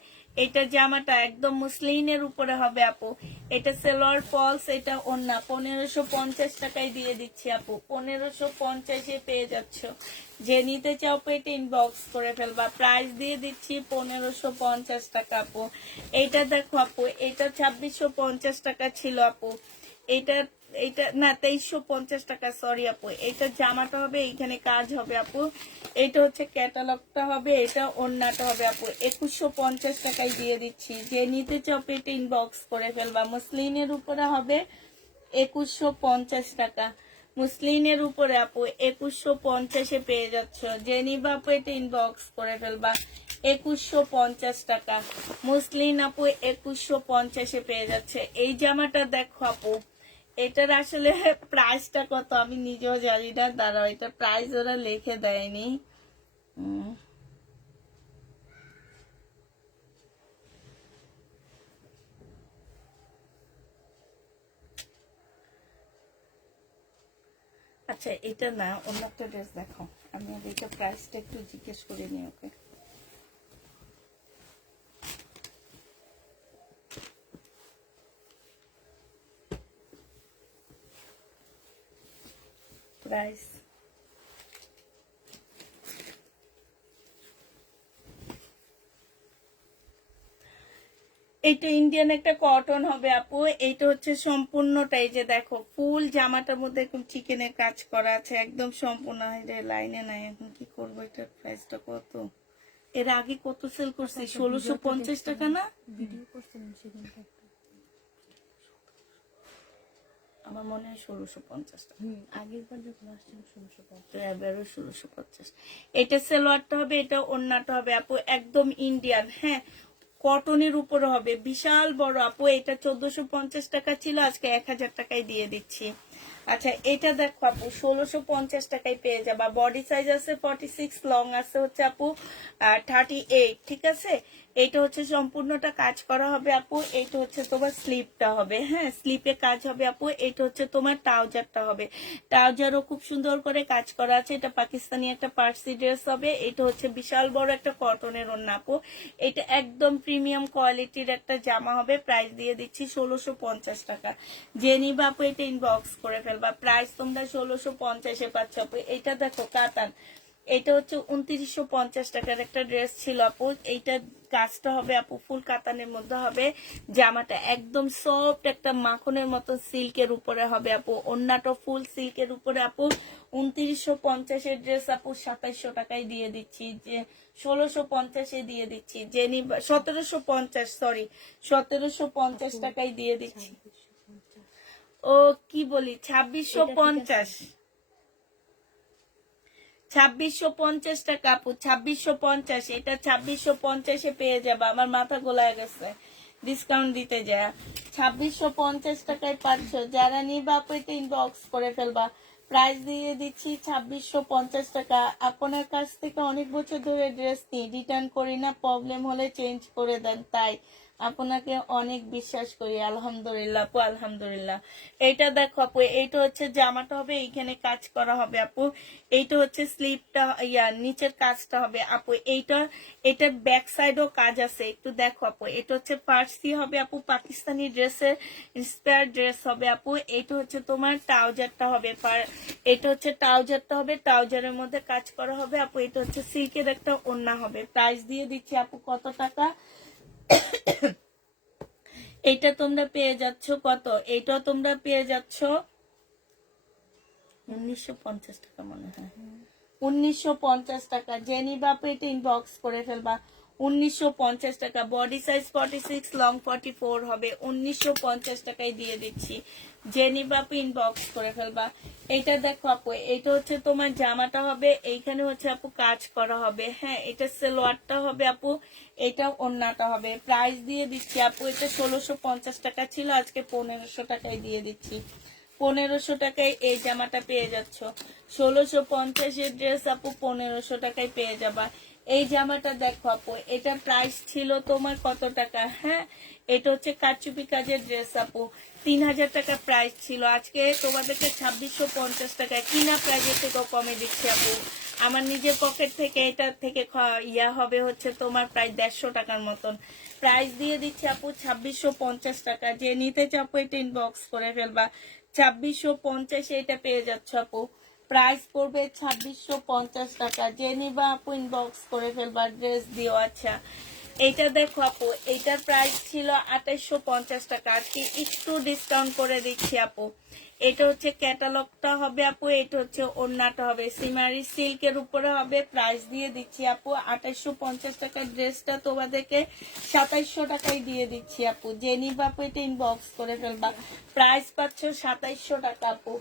এটা জামাটা একদম মুসলিনের উপরে হবে আপু। এটা সেলোয়ার ফলস, এটা ওন্না। 1550 টাকায় দিয়ে দিচ্ছি আপু। 1550 পেয়ে যাচ্ছ। যে নিতে চাও এটা ইনবক্স করে ফেলবা। প্রাইস দিয়ে দিচ্ছি 1550 টাকা আপু। এইটা দেখো আপু, এটা 2650 টাকা ছিল আপু। এটা এটা না 2350 টাকা, সরি আপু। এটা জামাটা হবে, এইখানে কাজ হবে আপু। এটা হচ্ছে ক্যাটালগটা হবে, এটা ওড়নাটা হবে আপু। 2150 টাকায় দিয়ে দিচ্ছি। যে নিতে চাও এটা ইনবক্স করে ফেলবা। মুসলিনের উপরে হবে 2150 টাকা। মুসলিনের উপরে আপু 2150 পেয়ে যাচ্ছ। যে নিবা আপু এটা ইনবক্স করে ফেলবা। 2150 টাকা মুসলিন আপু, 2150 পেয়ে যাচ্ছে। এই জামাটা দেখো আপু, এটার আসলে প্রাইসটা কত আমি নিজেও জানি না, দাঁড়াও এটা প্রাইস ওরা লিখে দেয়নি। আচ্ছা এটা না, অন্য একটা ড্রেস দেখো। আমি এটা প্রাইসটা একটু জিজ্ঞেস করে নিই ওকে। প্রাইস এইটা ইন্ডিয়ান একটা কটন হবে আপু। এইটা হচ্ছে সম্পূর্ণটাই, যে দেখো ফুল জামাটার মধ্যে একদম চিকেনের কাজ করা আছে, একদম সম্পূর্ণ। লাইনে নাই, এখন কি করবো? এটার প্রাইসটা কত? এর আগে কত সেল করছি? 1650 টাকা না? ভিডিও করছিলাম সেদিন আমার মনে হয় 1650 টাকা। আগের বার যখন আসছিলাম 1650। তো এবারও 1650। এটা সালোয়ারটা হবে, এটা ওড়নাটা হবে আপু, একদম ইন্ডিয়ান। হ্যাঁ, কটনের উপরে হবে, বিশাল বড় আপু। এটা 1450 টাকা ছিল, আজকে 1000 টাকায় দিয়ে দিচ্ছি। আচ্ছা এটা দেখো আপু, 1650 টাকায় পেয়ে যাবা। বডি সাইজ আছে 46, লং আছে হচ্ছে আপু 38, ঠিক আছে। এইটা হচ্ছে সম্পূর্ণটা কাজ করা হবে আপু। এইটা হচ্ছে তোমার স্লিপটা হবে, হ্যাঁ স্লিপে কাজ হবে আপু। এইটা হচ্ছে তোমার ট্রাউজারটা হবে, ট্রাউজারও খুব সুন্দর করে কাজ করা আছে। এটা পাকিস্তানি একটা পার্সি ড্রেস হবে। এটা হচ্ছে বিশাল বড় একটা কটনের ওড়না আপু। এটা একদম প্রিমিয়াম কোয়ালিটির একটা জামা হবে। প্রাইস দিয়ে দিচ্ছি 1650 টাকা। যে নিবা আপু এটা ইনবক্স করে ফেলবা। প্রাইস তোমরা 1650 পাচ্ছ আপু। এটা দেখো কাতান, এটা হচ্ছে 2950 টাকার একটা ড্রেস ছিল আপু। এইটা কাজটা হবে আপু ফুল কাতানের মধ্যে হবে। জামাটা একদম সফট একটা মাখনের মতো সিল্কের উপরে হবে আপু। ওন্নাটা ফুল সিল্কের উপরে আপু। 2950 ড্রেস আপু 2700 টাকায় দিয়ে দিচ্ছি। যে 1650 দিয়ে দিচ্ছি। যে নিবা 1750, সরি 1750 টাকায় দিয়ে দিচ্ছি। ও কি বলি, 2650, 2650 টাকা আপু। 2650, এটা 2650 পেয়ে যাবে। আমার মাথা গোলায় গেছে। ডিসকাউন্ট দিতে যায় 2650 টাকায় পাচ্ছ। যারা নিবা আপু এটা ইনবক্স করে ফেলবা। প্রাইস দিয়ে দিচ্ছি 2650 টাকা। আপনার কাছ থেকে অনেক বছর ধরে ড্রেস নিই, রিটার্ন করি না, প্রবলেম হলে চেঞ্জ করে দেন, তাই আপনাকে অনেক বিশ্বাস করি। আলহামদুলিল্লাহ আপু, আলহামদুলিল্লাহ। এইটা দেখো আপু, এইটা হচ্ছে জামাটা হবে, এইখানে কাজ করা হবে আপু। এইটা হচ্ছে স্লিপটা, নিচের কাজটা হবে আপু। এটার ব্যাক সাইডও কাজ আছে, একটু দেখো আপু। এটা হচ্ছে ফার্সি হবে আপু, পাকিস্তানি ড্রেসের ইন্সপায়ার ড্রেস হবে আপু। এইটা হচ্ছে তোমার ট্রাউজারটা হবে, এটা হচ্ছে ট্রাউজারটা হবে, ট্রাউজারের মধ্যে কাজ করা হবে আপু। এটা হচ্ছে সিল্কের একটা ওড়না হবে। প্রাইস দিয়ে দিচ্ছি আপু কত টাকা? এইটা তোমরা পেয়ে যাচ্ছ কত? এইটাও তোমরা পেয়ে যাচ্ছ 1950 টাকা মনে হয়। 1950 টাকা। জেনি বাপু এটা ইনবক্স করে ফেলবা। 1950 টাকা। বডি সাইজ 46, লং 44 হবে। 1950 টাকায় দিয়ে দিচ্ছি। জেনি বাপু ইনবক্স করে ফেলবা। এইটা দেখো আপু, এইটা হচ্ছে তোমার জামাটা হবে, এইখানে হচ্ছে আপু কাজ করা হবে। হ্যাঁ, এটা সালোয়ারটা হবে আপু, এটা ওড়নাটা হবে। প্রাইস দিয়ে দিচ্ছি আপু, এটা 1650 টাকা ছিল, আজকে 1500 টাকায় দিয়ে দিচ্ছি। 1500 টাকায় এই জামাটা পেয়ে যাচ্ছ। 1650-এর ড্রেস আপু 1500 টাকায় পেয়ে যাবা। এই জামাটা দেখো আপু, এটা প্রাইস ছিল তোমার কত টাকা? হ্যাঁ, এটা হচ্ছে কারচুপি কাজের ড্রেস আপু, 3000 টাকা প্রাইস ছিল, আজকে তোমাদেরকে 2650 টাকায় কিনা প্রাইসের থেকেও কমে দিচ্ছি আপু। আমার নিজের পকেট থেকে এটা থেকে হবে হচ্ছে তোমার প্রায় 150 টাকার মতন। প্রাইস দিয়ে দিচ্ছি আপু 2650 টাকা। যে নিতে চাপো এটা ইনবক্স করে ফেলবা। 2650 এটা পেয়ে যাচ্ছ আপু। প্রাইস পড়বে 2650 টাকা। যে নিবা আপু ইনবক্স করে ফেলবা ড্রেস দিও। আচ্ছা, এইটা দেখো আপু, এইটার প্রাইস ছিল 2850 টাকা, আজকে একটু ডিসকাউন্ট করে দিচ্ছি আপু। এটা হচ্ছে ক্যাটালগটা হবে আপু, এটা হচ্ছে ওড়নাটা হবে, সিমারি সিল্কের উপরে হবে। প্রাইস দিয়ে দিচ্ছি আপু 2850 টাকার ড্রেসটা তোমাদেরকে 2700 টাকায় দিয়ে দিচ্ছি আপু। জেনি বাপু এটা ইনবক্স করে ফেলবা। প্রাইস পাচ্ছ 2700 টাকা আপু।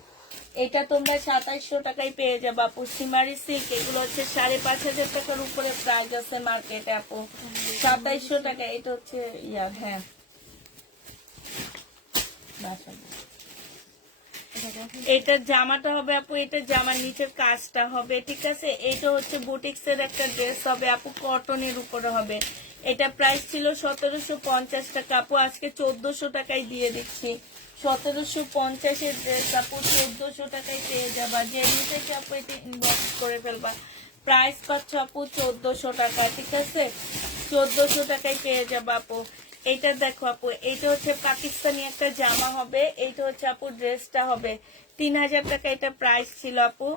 এটা তোমরা 2700 টাকায় পেয়ে যাবে আপু। সিমারি সিল্ক এগুলো হচ্ছে 5500 টাকার উপরে প্রাইস আছে মার্কেটে আপু। 2700 টাকা। এটা হচ্ছে হ্যাঁ, এটা জামাটা হবে আপু, এটা জামার নিচের কাজটা হবে, ঠিক আছে। এটা হচ্ছে বুটিক্স এর একটা ড্রেস হবে আপু, কটনের উপরে হবে। এটা প্রাইস ছিল 1750 টাকা আপু, আজকে 1400 টাকায় দিয়ে দিচ্ছি। 1750-এর ড্রেস আপু 1400 টাকায় পেয়ে যাবা। যে নিতে আপু এটা ইনবক্স করে ফেলবা। প্রাইস পাচ্ছ আপু 1400 টাকা, ঠিক আছে। 1400 টাকায় পেয়ে যাবা আপু। এইটা দেখো আপু, এইটা হচ্ছে পাকিস্তানি একটা জামা হবে, এইটা হচ্ছে আপু ড্রেসটা হবে। 3000 টাকা এটা প্রাইস ছিল আপু।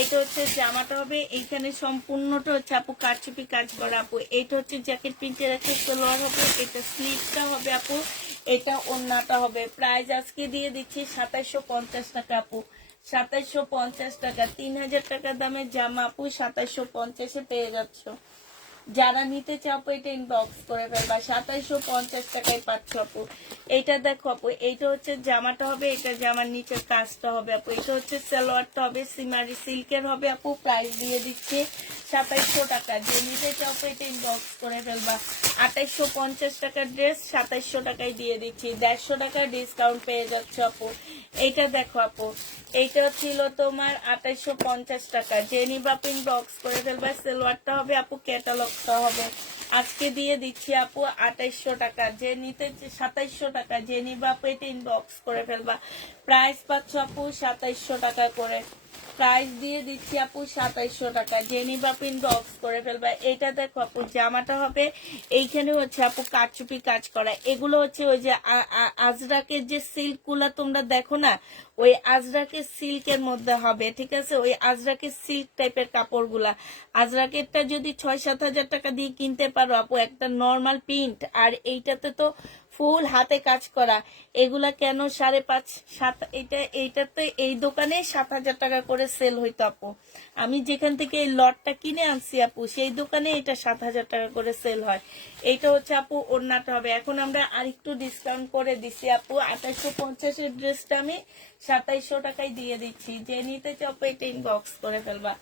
এটা হচ্ছে জামাটা হবে, এইখানে সম্পূর্ণটা হচ্ছে আপু কারচুপি কাজ করা আপু। এটা হচ্ছে জ্যাকেট প্রিন্টের একটা সালোয়ার হবে, এটা স্লিভটা হবে আপু, এটা ওড়নাটা হবে। প্রাইস আজকে দিয়ে দিচ্ছি 2750 টাকা আপু। 2750 টাকা। 3000 টাকা দামের জামা আপু 2750-এ পেয়ে যাচ্ছ। যারা নিতে চাও এটা ইনবক্স করে ফেলবা। 2750 টাকায় পাচ্ছ আপু। এইটা দেখো আপু, এইটা হচ্ছে জামাটা হবে, এটা জামার নিচের কাজটা হবে আপু। এটা হচ্ছে সালোয়ারটা হবে, সিমারি সিল্কের হবে আপু। প্রাইস দিয়ে দিচ্ছে 2700 টাকা। যে নিতে চাও এটা ইনবক্স করে ফেলবা। 2850 টাকার ড্রেস 2700 টাকায় দিয়ে দিচ্ছি। 150 টাকার ডিসকাউন্ট পেয়ে যাচ্ছ আপু। এইটা দেখো আপু, এইটা ছিল তোমার 2850 টাকা। যে নিবা ইনবক্স করে ফেলবা। সালোয়ারটা হবে আপু, ক্যাটালগটা হবে। আজকে দিয়ে দিচ্ছি আপু 2800 টাকা। যে নিতে 2700 টাকা। যে নিবা এটা ইনবক্স করে ফেলবা। প্রাইস পাচ্ছ আপু 2700 টাকা করে। প্রাইস দিয়ে দিচ্ছি আপু 2700 টাকা। যে নিবা ইনবক্স করে ফেলবা। এটা দেখো আপু, জামাটা হবে, এইখানে হচ্ছে আপু কারচুপি কাজ করা। এগুলো হচ্ছে ওই যে আজরাকের যে সিল্ক গুলা তোমরা দেখো না, ওই আজরাকের সিল্কের মধ্যে হবে, ঠিক আছে। ওই আজরাকের সিল্ক টাইপের কাপড়গুলা। আজরাকেরটা যদি 6-7 হাজার টাকা দিয়ে কিনতে পারো আপু, একটা নর্মাল প্রিন্ট, আর এইটাতে তো ফুল হাতে কাজ করা। এগুলা কেন 5.5-7, এইটাতে এই দোকানে 7000 টাকা করে সেল হইতো আপু। আমি যেখান থেকে এই লটটা কিনে আনছি আপু, সেই দোকানে এটা 7000 টাকা করে সেল হয়। এইটা হচ্ছে আপু ওড়নাটা হবে। এখন আমরা আরেকটু ডিসকাউন্ট করে দিচ্ছি আপু। 2850-এর ড্রেসটা আমি 2700 টাকায় দিয়ে দিচ্ছি। যে নিতে চাও এটা ইনবক্স করে ফেলবা।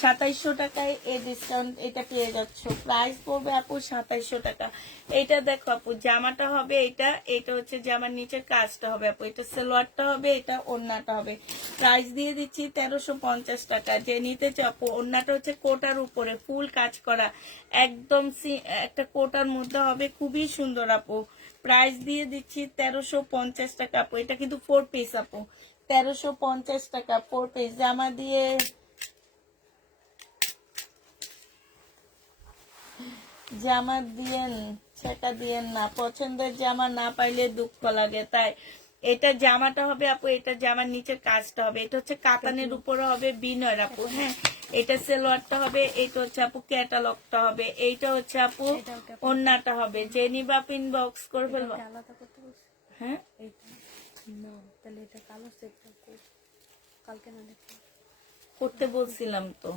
2700 টাকায় এই ডিসকাউন্ট এটা পেয়ে যাচ্ছ। প্রাইস পড়বে আপু 2700 টাকা। এটা দেখো আপু, জামাটা হবে এটা, এটা হচ্ছে জামার নিচের কাজটা হবে আপু, এটা সালোয়ারটা হবে, এটা ওড়নাটা হবে। প্রাইস দিয়ে দিচ্ছি 1350 টাকা। যে নিতে চাও আপু, ওড়নাটা হচ্ছে কোটার উপরে ফুল কাজ করা, একদম একটা কোটার মধ্যে হবে, খুবই সুন্দর আপু। প্রাইস দিয়ে দিচ্ছি 1350 টাকা আপু। এটা কিন্তু 4 পিস আপু, 1350 টাকা 4 পিস। জামা দিয়ে জামা দিয়েন, ছেঁকা দিয়েন না, পছন্দের জামা না পাইলে দুঃখ লাগে। তাই এটা জামাটা হবে আপু, এটা জামার নিচের কাজটা হবে, এটা হচ্ছে কাতানের উপরে হবে বিনয়ের আপু। হ্যাঁ, এটা সেলোয়ারটা হবে, এটা হচ্ছে আপু ক্যাটালগটা হবে, এইটা হচ্ছে আপু ওন্নাটা হবে। যে নিবা আপু ইনবক্স করে ফেলবা। আলাদা করতে বলছি হ্যাঁ, এইটা না, তাহলে এটা কালো সেটটা কালকে না দেখো, করতে বলছিলাম তো।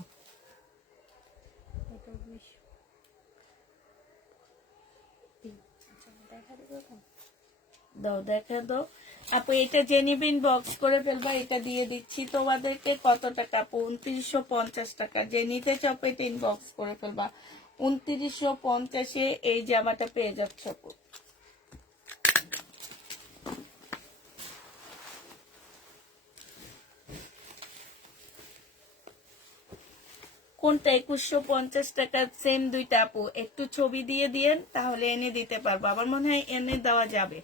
এটা 20 আচ্ছা দেখা দেবো এখন। দাও দেখা দাও আপু। এটা যে নিবে ইনবক্স করে ফেলবা। এটা দিয়ে দিচ্ছি তোমাদেরকে কত টাকা আপু? 2950 টাকা। যে নিতে চাও এটা ইনবক্স করে ফেলবা। 2950-এ এই জামাটা পেয়ে যাচ্ছ আপু। কোনটা? 2150 টাকা সেম দুইটা আপু। একটু ছবি দিয়ে দিয়েন, তাহলে এনে দিতে পারবো। আমার মনে হয় এনে দেওয়া যাবে।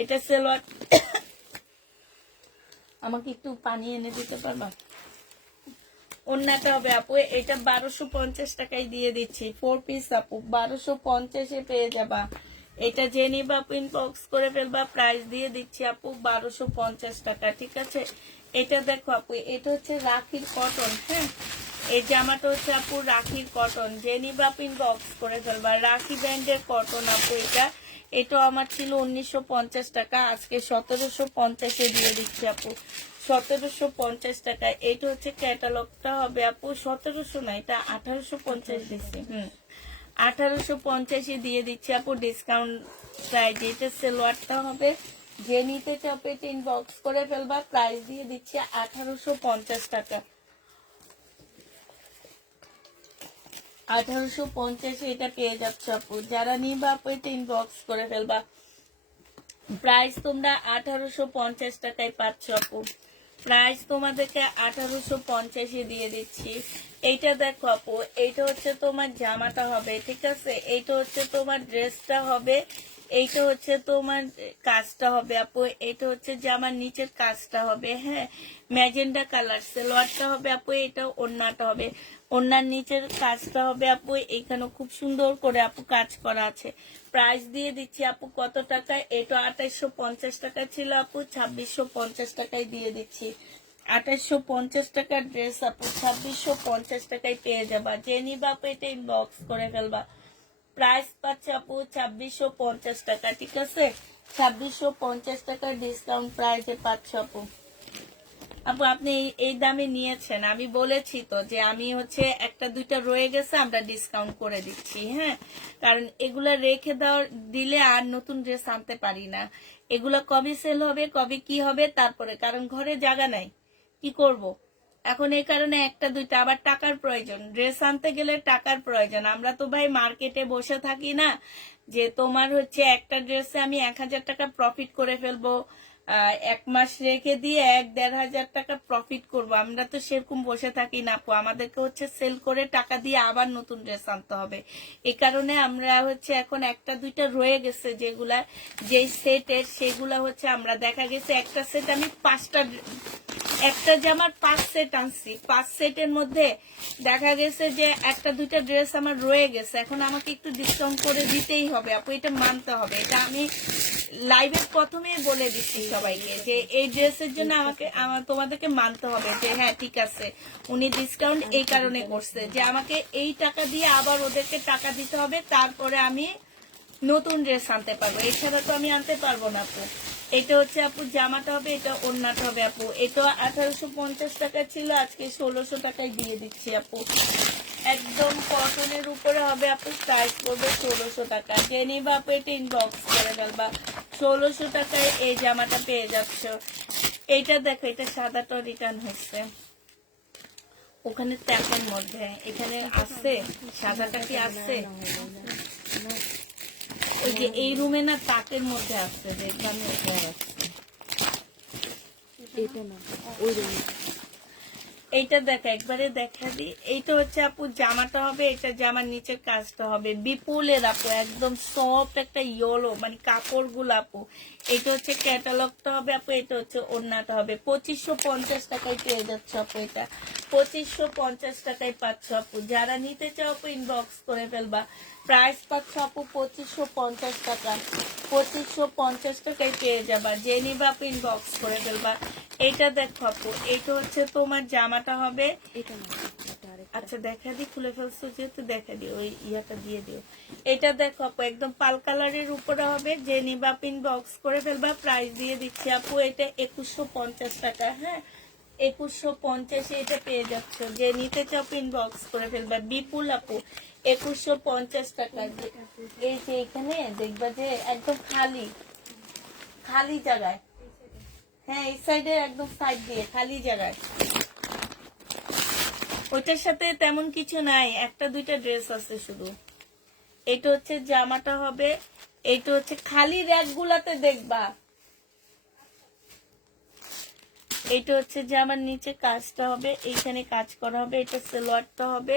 এটা সেলোয়ার, আমাকে একটু পানি এনে দিতে পারবা? ওন্নাটা হবে আপু, এটা 1250 টাকায় দিয়ে দিচ্ছি। 4 পিস আপু, 1250-এ পেয়ে যাবা। এটা যে নিবা আপু ইনবক্স করে ফেলবা। প্রাইস দিয়ে দিচ্ছি আপু 1250 টাকা। ঠিক আছে, এটা দেখো আপু, এটা হচ্ছে রাখির কটন। হ্যাঁ, এই জামাটা হচ্ছে আপু রাখির কটন। যে নিবা আপু ইনবক্স করে ফেলবা। রাখি ব্র্যান্ডের কটন আপু এটা। এটা আমার ছিল 1950 টাকা, আজকে 1750-এ দিয়ে দিচ্ছি আপু। 1750 টাকা। এইটা হচ্ছে ক্যাটালগটা হবে আপু। 1700 না, এটা 1850 দিচ্ছি। 1850-এ দিয়ে দিচ্ছি আপু ডিসকাউন্ট প্রাইস। এটা সেলোয়ারটা হবে। যে নিতে চাপে ইনবক্স করে ফেলবা। প্রাইস দিয়ে দিচ্ছি 1850 টাকা। 1850-এ এটা পেয়ে যাচ্ছ আপু। যারা নিবা আপু এটা ইনবক্স করে ফেলবা। প্রাইস তোমরা 1850 টাকায় পাচ্ছ আপু। প্রাইস তোমাদেরকে 1850-এ দিয়ে দিচ্ছি। এইটা দেখো আপু, এইটা হচ্ছে তোমার জামাটা হবে। ঠিক আছে, এইটা হচ্ছে তোমার ড্রেসটা হবে, এইটা হচ্ছে তোমার কাজটা হবে আপু। এইটা হচ্ছে জামার নিচের কাজটা হবে। হ্যাঁ, ম্যাজেন্ডা কালার। সেলোয়ারটা হবে আপু, এটা ওড়নাটা হবে। ওড়নার নিচের কাজটা হবে আপু, এখানে খুব সুন্দর করে আপু কাজ করা আছে। প্রাইস দিয়ে দিচ্ছি আপু কত টাকায়? এটা 2850 টাকা ছিল আপু, 2650 টাকায় দিয়ে দিচ্ছি। 2850 টাকার ড্রেস আপু 2650 টাকায় পেয়ে যাবা। যে নিবা আপু এটা ইনবক্স করে ফেলবা। প্রাইস পাচ্ছে আপু 2650 টাকা। ঠিক আছে, 2650 টাকার ডিসকাউন্ট প্রাইসে পাচ্ছ আপু। আপু আপনি এই দামে নিয়েছেন, আমি বলেছি তো যে আমি হচ্ছে একটা দুইটা রয়ে গেছে, আমরা ডিসকাউন্ট করে দিচ্ছি। হ্যাঁ, কারণ এগুলা রেখে দিলে আর নতুন ড্রেস আনতে পারি না। এগুলা কবে সেল হবে, কবে কি হবে, তারপরে কারণ ঘরে জায়গা নাই, কি করব এখন। এই কারণে একটা দুইটা, আবার টাকার প্রয়োজন, ড্রেস আনতে গেলে টাকার প্রয়োজন। আমরা তো ভাই মার্কেটে বসে থাকি না যে তোমার হচ্ছে একটা ড্রেসে আমি 1000 টাকা প্রফিট করে ফেলবো, 1 মাস রেখে দিয়ে 1-1500 টাকা প্রফিট করব। আমরা তো সেরকম বসে থাকি না আপু। আমাদেরকে হচ্ছে সেল করে টাকা দিয়ে আবার নতুন ড্রেস আনতে হবে। এই কারণে আমরা হচ্ছে এখন একটা দুইটা রয়ে গেছে যেগুলা, যেই সেটের, সেগুলা হচ্ছে আমরা দেখা গেছে একটা সেট আমি একটা জামার 5 সেট আনছি। 5 সেটের মধ্যে দেখা গেছে যে একটা দুইটা ড্রেস আমার রয়ে গেছে। এখন আমাকে একটু ডিসকাউন্ট করে দিতেই হবে আপু, এটা মানতে হবে। এটা আমি লাইভের প্রথমে বলে দিচ্ছি সবাইকে যে এই ড্রেসের জন্য আমার তোমাদেরকে মানতে হবে যে হ্যাঁ ঠিক আছে, উনি ডিসকাউন্ট এই কারণে করছে যে আমাকে এই টাকা দিয়ে আবার ওদেরকে টাকা দিতে হবে, তারপরে আমি নতুন ড্রেস আনতে পারবো। এছাড়া তো আমি আনতে পারবো না আপু। এটা হচ্ছে আপু জামাটা হবে, এটা ওড়নাটা হবে আপু। এটা 1850 টাকা ছিল, আজকে 1600 টাকায় দিয়ে দিচ্ছি আপু। একদম কটনের উপরে হবে আপু, প্রাইস পড়বে 1600 টাকা। যে নিবা আপু এটা ইনবক্স করে ফেলবা। 1600 টাকায় এই জামাটা পেয়ে যাচ্ছ। এইটা দেখো, এটা সাদাটা রিটার্ন হচ্ছে। ওখানে ট্যাপের মধ্যে এখানে আছে সাদাটা কি আছে ওই যে এই রুমে না তাকের মধ্যে আছে দেখবা আমি ওটা রাখছি এটা না ওই রুমে এইটা দেখা একবারে দেখা দি এইটা হচ্ছে আপু জামাটা হবে এটা জামার নিচের কাজটা হবে বিপুলের আপু একদম সফট একটা ইয়েলো মানে কাপড় গুলো আপু এটা হচ্ছে ক্যাটালগটা হবে আপু এটা হচ্ছে ওড়নাটা হবে 2550 টাকায় পেয়ে যাচ্ছে আপু এটা 2550 টাকায় পাচ্ছ আপু যারা নিতে চাও আপু ইনবক্স করে ফেলবা প্রাইস পাচ্ছ আপু 2550 টাকা 2550 টাকায় পেয়ে যাবা যে নিবা আপু ইনবক্স করে ফেলবা এটা দেখো আপু এটা হচ্ছে তোমার জামাটা হবে এটা না এটা আরেকটা আচ্ছা দেখা দি খুলে ফেলছো যেহেতু দেখা দিও ওই ইয়াটা দিয়ে দিও এটা দেখো আপু একদম পাল কালারের উপরে হবে যে নিবা পিন বক্স করে ফেলবা প্রাইস দিয়ে দিচ্ছি আপু এটা 2150 টাকা হ্যাঁ 2150 এটা পেয়ে যাচ্ছ যে নিতে চাও পিন বক্স করে ফেলবা বিপুল আপু 2150 টাকা এই যে এখানে দেখবা যে একদম খালি খালি জায়গায় হ্যাঁ এই সাইডে একদম সাইড দিয়ে খালি জায়গায় ওইটার সাথে তেমন কিছু নাই একটা দুইটা ড্রেস আছে শুধু এটা হচ্ছে জামাটা হবে এইটা হচ্ছে খালি র্যাক গুলাতে দেখবা এটা হচ্ছে জামার নিচে কাজটা হবে এইখানে কাজ করা হবে এটা সালোয়ারটা হবে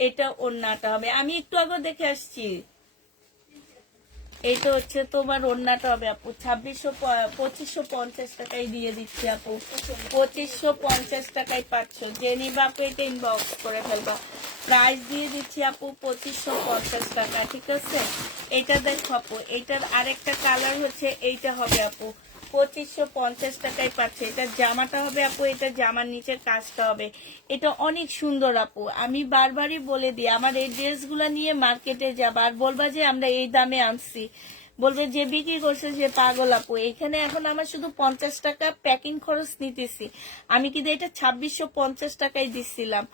এটা ওড়নাটা হবে আমি একটু আগে দেখে আসছি এইটা হচ্ছে তোমার ওড়নাটা হবে আপু 2550 টাকায় দিয়ে দিচ্ছি আপু 2550 টাকায় পাচ্ছ যে নিবা আপু এটা ইনবক্স করে ফেলবা প্রাইস দিয়ে দিচ্ছি আপু 2550 টাকা ঠিক আছে এটা দেখো আপু এটার আরেকটা কালার হচ্ছে এইটা হবে আপু 2550 টাকায় পাচ্ছে এটা জামাটা হবে আপু এটা জামার নিচের কাজটা হবে এটা অনেক সুন্দর আপু আমি বারবারই বলে দিই আমার এই ড্রেসগুলো নিয়ে মার্কেটে যাবা আর বলবা যে আমরা এই দামে আনছি বলবে যে বিক্রি করছে সে পাগল আপু এখানে এখন আমার শুধু 50 টাকা প্যাকিং খরচ নিতেছি আমি কিন্তু এটা 2650 টাকায় দিচ্ছিলাম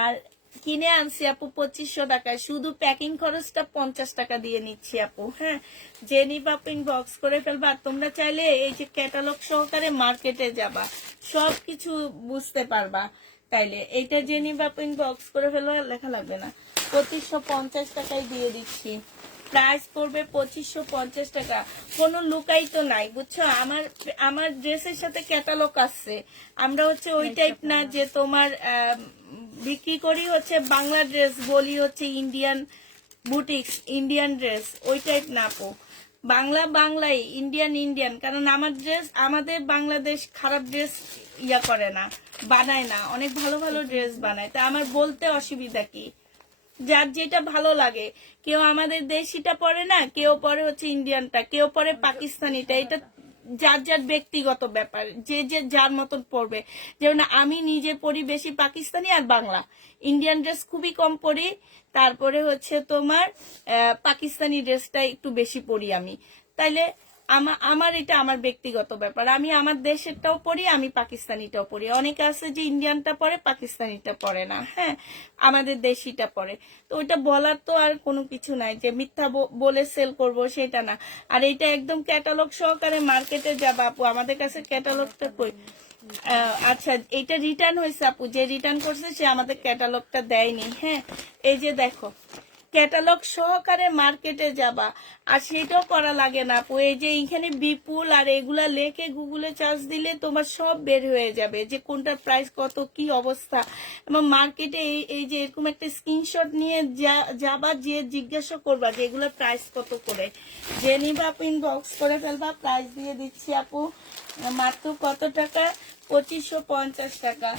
আর কিনে আনছি আপু 2500 টাকায় শুধু প্যাকিং খরচটা 50 টাকা দিয়ে নিচ্ছি আপু হ্যাঁ যে নিবা পিন বক্স করে ফেলবা আর তোমরা চাইলে এই যে ক্যাটালগ সহকারে মার্কেটে যাবা সবকিছু বুঝতে পারবা তাইলে এইটা যে নিবা পিন বক্স করে ফেলবা লেখা লাগবে না 2550 টাকায় দিয়ে দিচ্ছি প্রাইস পড়বে 2550 টাকা কোনো লুকাই তো নাই বুঝছো আমার ড্রেসের সাথে ক্যাটালগ আছে আমরা হচ্ছে ওই টাইপ না যে তোমার বিক্রি করি হচ্ছে বাংলা ড্রেস বলি হচ্ছে ইন্ডিয়ান বুটিক্স ইন্ডিয়ান ড্রেস ওই টাইপ না আপু বাংলাই ইন্ডিয়ান কারণ আমার ড্রেস আমাদের বাংলাদেশ খারাপ ড্রেস ইয়া করে না বানায় না অনেক ভালো ভালো ড্রেস বানায় তা আমার বলতে অসুবিধা কি যার যেটা ভালো লাগে কেউ আমাদের দেশিটা পরে না কেউ পরে হচ্ছে ইন্ডিয়ানটা কেউ পরে পাকিস্তানিটা এটা যার যার ব্যক্তিগত ব্যাপার যে যে যার মতন পরবে যেমন আমি নিজে পরি বেশি পাকিস্তানি আর বাংলা ইন্ডিয়ান ড্রেস খুবই কম পরি তারপরে হচ্ছে তোমার পাকিস্তানি ড্রেসটা একটু বেশি পরি আমি তাইলে আমার এটা আমার ব্যক্তিগত ব্যাপার আমি আমার দেশেরটাও পড়ি আমি পাকিস্তানিটাও পড়ি অনেকে আছে যে ইন্ডিয়ানটা পরে পাকিস্তানিটা পরে না হ্যাঁ আমাদের দেশিটা পরে তো ওইটা বলার তো আর কোনো কিছু নাই যে মিথ্যা বলে সেল করব সেটা না আর এটা একদম ক্যাটালগ সহকারে মার্কেটে যাবা আপু আমাদের কাছে ক্যাটালগটা কই আচ্ছা এটা রিটার্ন হয়েছে আপু যে রিটার্ন করছে সে আমাদের ক্যাটালগটা দেয়নি হ্যাঁ এই যে দেখো ক্যাটালগ সহকারে মার্কেটে যাবা আর সেটাও করা লাগে না আপু এই যে এখানে বিপুল আর এগুলা লেখে গুগলে চার্জ দিলে তোমার সব বের হয়ে যাবে যে কোনটার প্রাইস কত কি অবস্থা এবং মার্কেটে এই যে এরকম একটা স্ক্রিনশট নিয়ে যাবা যে জিজ্ঞাসা করবা যে এগুলোর প্রাইস কত করে যে নিবা আপু ইনবক্স করে ফেলবা প্রাইস দিয়ে দিচ্ছি আপু মাত্র কত টাকা 2550 টাকা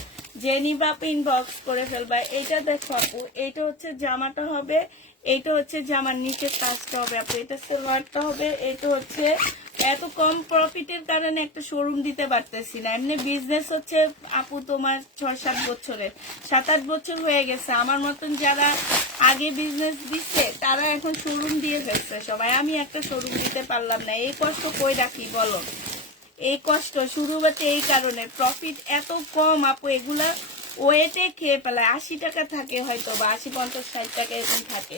যে নিবা আপু ইনবক্স করে ফেলবা এটা দেখো আপু এটা হচ্ছে জামাটা হবে এটা হচ্ছে জামার নিচে কাজটা হবে আপু এটা সালোয়ারটা হবে এটা হচ্ছে এত কম প্রফিটের কারণে একটা শোরুম দিতে পারতেছি না এমনি বিজনেস হচ্ছে আপু তোমার 6-7 বছরের 7-8 বছর হয়ে গেছে আমার মতন যারা আগে বিজনেস দিচ্ছে তারা এখন শোরুম দিয়ে ফেলছে সবাই আমি একটা শোরুম দিতে পারলাম না এই কষ্ট কই রাখি বলো এই কষ্ট শুরু হচ্ছে এই কারণে প্রফিট এত কম আপু এগুলা ওয়েটে খেয়ে ফেলায় 80 টাকা থাকে হয়তো বা 80-50-60 টাকা এরকম থাকে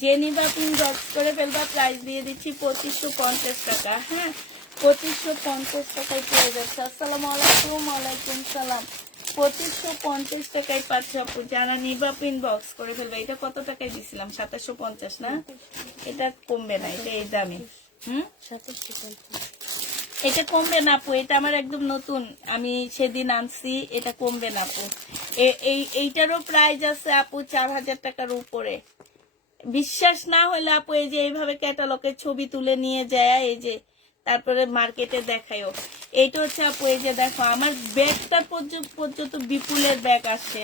যে নিবা তুমি বক্স করে ফেলবা প্রাইস দিয়ে দিচ্ছি 2550 টাকা হ্যাঁ 2550 টাকায় পেয়ে যাচ্ছে আসসালামু আলাইকুম ওয়ালাইকুম সালাম 2550 টাকায় পাচ্ছ আপু, যারা নিবা ইনবক্স করে ফেলবে। এটা কত টাকায় দিছিলাম? 2750 না? এটা কমবে না, এটা এই দামে। 2750। এটা কমবে না আপু, এটা আমার একদম নতুন, আমি সেদিন আনছি, এটা কমবে না আপু। এইটারও প্রাইস আছে আপু 4000 টাকার উপরে। বিশ্বাস না হলে আপু এই যে এইভাবে ক্যাটালগের ছবি তুলে নিয়ে যায়, এই যে তারপরে মার্কেটে দেখায়ও। এইটা হচ্ছে আপু, এই যে দেখো আমার ব্যাগটা পর্যন্ত বিপুলের ব্যাগ আসছে।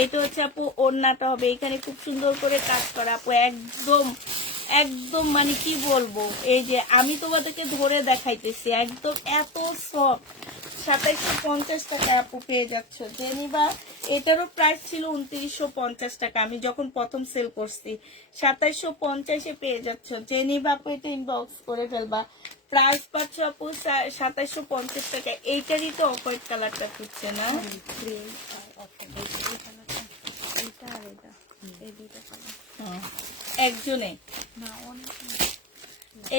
এইটা হচ্ছে আপু ওড়নাটা হবে, এখানে খুব সুন্দর করে কাজ করা আপু, একদম একদম মানে কি বলবো, এই যে আমি তোমাদেরকে ধরে দেখাইতেছি, একদম এত সফট। 2750 টাকা আপু পেয়ে যাচ্ছ জেনিবা। এটারও প্রাইস ছিল 2950 টাকা আমি যখন প্রথম সেল করছি। 2750-এ পেয়ে যাচ্ছ জেনিবা আপু, এটা ইনবক্স করে ফেলবা। প্রাইস পাচ্ছ আপু 2750 টাকা। এইটারই তো অফ হোয়াইট কালারটা খুঁজছে না? গ্রিন আর অফ এই কালারটা, এইটা আর এটা, এই দুইটা কালার। একজনে না অনেক।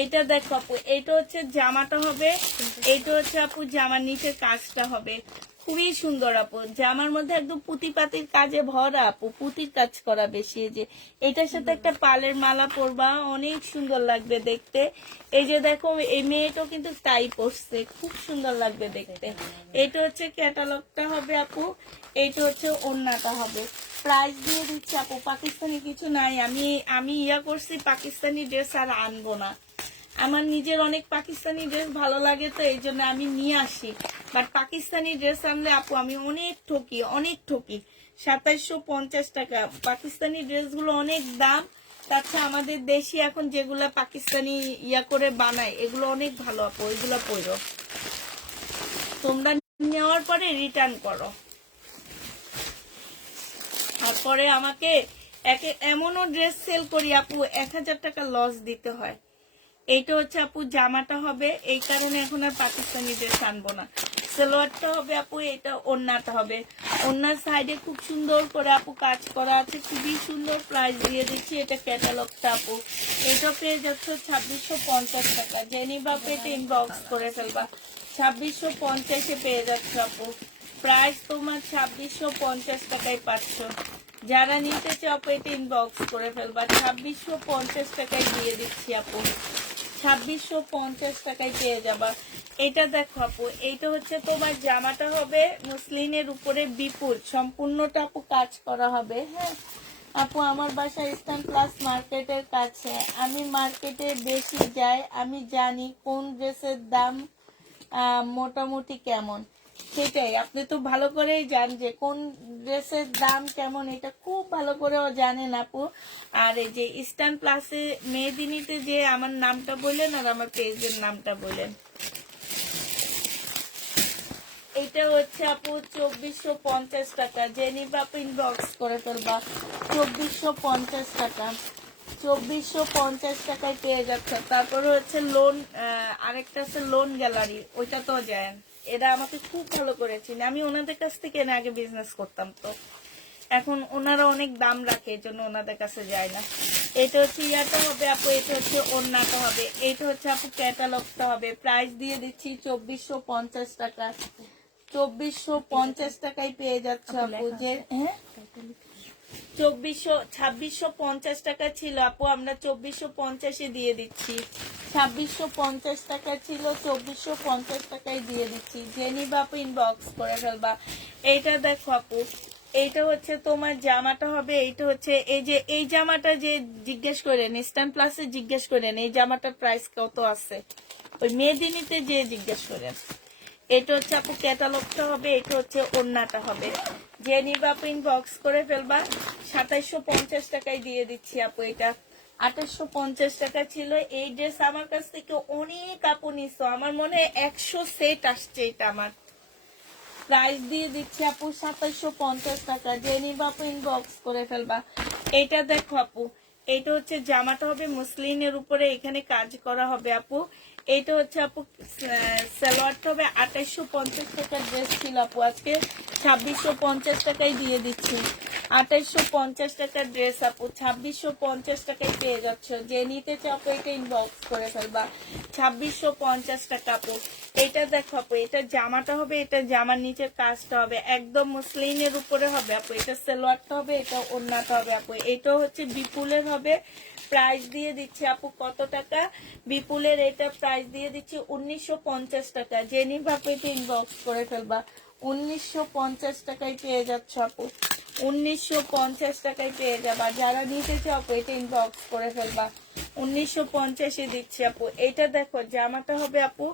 এইটা দেখো আপু, এইটা হচ্ছে জামাটা হবে, এইটা হচ্ছে আপু জামার নিচের কাজটা হবে, খুবই সুন্দর আপু। জামার মধ্যে একদম পুঁতি পাতির কাজে ভরা আপু, পুঁতির কাজ করা বেশি। এই যে এটার সাথে একটা পালের মালা পরবা, অনেক সুন্দর লাগবে দেখতে। এই যে দেখো এই মেয়েটাও কিন্তু তাই পরছে, খুব সুন্দর লাগবে দেখতে। এইটা হচ্ছে ক্যাটালগটা হবে আপু, এইটা হচ্ছে ওড়নাটা হবে। প্রাইস দিয়ে দিচ্ছি আপু, পাকিস্তানি কিছু নাই। আমি ইয়া করছি, পাকিস্তানি ড্রেস আর আনবো না। আমার নিজের অনেক পাকিস্তানি ড্রেস ভালো লাগে, তো এই জন্য আমি নিয়ে আসি। বাট পাকিস্তানি ড্রেস আনলে আপু আমি অনেক ঠকি, অনেক ঠকি। 2750 টাকা পাকিস্তানি ড্রেসগুলো অনেক দাম। তাছাড়া আমাদের দেশি এখন যেগুলো পাকিস্তানি ইয়া করে বানায়, এগুলো অনেক ভালো আপু, এগুলো পরো। তোমরা নেওয়ার পরে রিটার্ন করো, তারপরে আমাকে এমনও ড্রেস সেল করি আপু 1000 টাকা লস দিতে হয়। এইটা হচ্ছে আপু জামাটা হবে, এই কারণে এখন আর পাকিস্তানি ড্রেস আনবো না। সালোয়ারটা হবে আপু, এটা ওড়নাটা হবে। ওড়নার সাইডে খুব সুন্দর করে আপু কাজ করা আছে, খুবই সুন্দর। প্রাইস দিয়ে দিচ্ছি, এটা ক্যাটালগটা আপু। এটা পেয়ে যাচ্ছে 2650 টাকা। জেনিবা পেটে ইনবক্স করে ফেলবা। 2650-এ পেয়ে যাচ্ছে আপু। প্রাইস তোমার 2650 টাকায় পাচ্ছ। যারা নিতে চাও পেটে ইনবক্স করে ফেলবা। 2650 টাকায় দিয়ে দিচ্ছি আপু, 2650 টাকায় পেয়ে যাবা। এটা দেখো আপু, এইটা হচ্ছে তোমার জামাটা হবে মুসলিনের উপরে বিপুল, সম্পূর্ণটা আপু কাজ করা হবে। হ্যাঁ আপু, আমার বাসা ইস্টার্ন প্লাস মার্কেটের কাছে, আমি মার্কেটে বেশি যাই, আমি জানি কোন ড্রেসের দাম মোটামুটি কেমন। সেটাই, আপনি তো ভালো করেই জান যে কোন ড্রেসের দাম কেমন, এটা খুব ভালো করেও জানেন আপু। আর এই যে ইস্টার্ন প্লাসে মেদিনীতে যে আমার নামটা বললেন আর আমার পেজের নামটা বললেন, এটা হচ্ছে আপু 2450 টাকা। জেনিবা আপু ইনবক্স করে ফেলবা। 2450 টাকা, 2450 টাকায় পেয়ে যাচ্ছে। তারপরে হচ্ছে লোন, আরেকটা আছে লোন গ্যালারি, ওইটা তো যায়। এরা আমাকে খুব ভালো করেছে, আমি ওনাদের কাছ থেকে এনে আগে বিজনেস করতাম, তো এখন ওনারা অনেক দাম রাখে, এই জন্য ওনাদের কাছে যায় না। এটা হচ্ছে ইয়াটা হবে আপু, এটা হচ্ছে ওড়নাটা হবে, এটা হচ্ছে আপু ক্যাটালগটা হবে। প্রাইস দিয়ে দিচ্ছি 2450 টাকা। 2450 টাকায় পেয়ে যাচ্ছে আপু। যে হ্যাঁ 2650 টাকা ছিল আপু, আমরা 2450-এ দিয়ে দিচ্ছি। 2650 টাকা ছিল, 2450 টাকায় দিয়ে দিচ্ছি। জেনিবা আপু ইনবক্স করে ফেলবা। এইটা দেখো আপু, এইটা হচ্ছে তোমার জামাটা হবে, এইটা হচ্ছে এই যে এই জামাটা যে জিজ্ঞেস করেন ইস্টার্ন প্লাসে, জিজ্ঞেস করেন এই জামাটার প্রাইস কত আছে, ওই মেদিনীতে যে জিজ্ঞেস করেন। এটা হচ্ছে আপু ক্যাটালগটা হবে, এটা হচ্ছে ওড়নাটা হবে। যে নিবা আপু ইনবক্স করে ফেলবা। 2750 টাকায় দিয়ে দিচ্ছি আপু। এটা 2850 টাকা ছিল। এই ড্রেস আমার কাছ থেকে অনেক আপু নিছো, আমার মনে হয় 100 সেট আসছে এটা আমার। প্রাইস দিয়ে দিচ্ছি আপু 2750 টাকা। যে নিবা আপু ইনবক্স করে ফেলবা। এটা দেখো আপু, এটা হচ্ছে জামাটা হবে মুসলিনের উপরে, এখানে কাজ করা হবে আপু। এইটা হচ্ছে আপু সালোয়ারটা হবে। 2850 টাকার ড্রেস ছিল আপু, আজকে 2650 টাকায় দিয়ে দিচ্ছি। 2850 টাকার ড্রেস আপু 2650 টাকায় পেয়ে যাচ্ছ। যে নিতে চাও এটা ইনবক্স করে ফেলবা। 2650 টাকা আপু। এটা দেখো আপু, এটা জামাটা হবে, এটা জামার নিচের কাজটা হবে একদম মসলিনের উপরে হবে আপু। এটা সালোয়ারটা হবে, এটা ওড়নাটা হবে আপু। এটাও হচ্ছে বিপুলের হবে। প্রাইস দিয়ে দিচ্ছি আপু কত টাকা? বিপুলের এটা প্রাইস দিয়ে দিচ্ছি 1950 টাকা। যে নিবে আপু এটা ইনবক্স করে ফেলবা। 1950 টাকায় পেয়ে যাচ্ছ আপু, 1950 টাকায় পেয়ে যাবা। যারা নিতে চাও আপু এটা ইনবক্স করে ফেলবা। 1950-এ দিচ্ছি আপু। এটা দেখো জামাটা হবে আপু,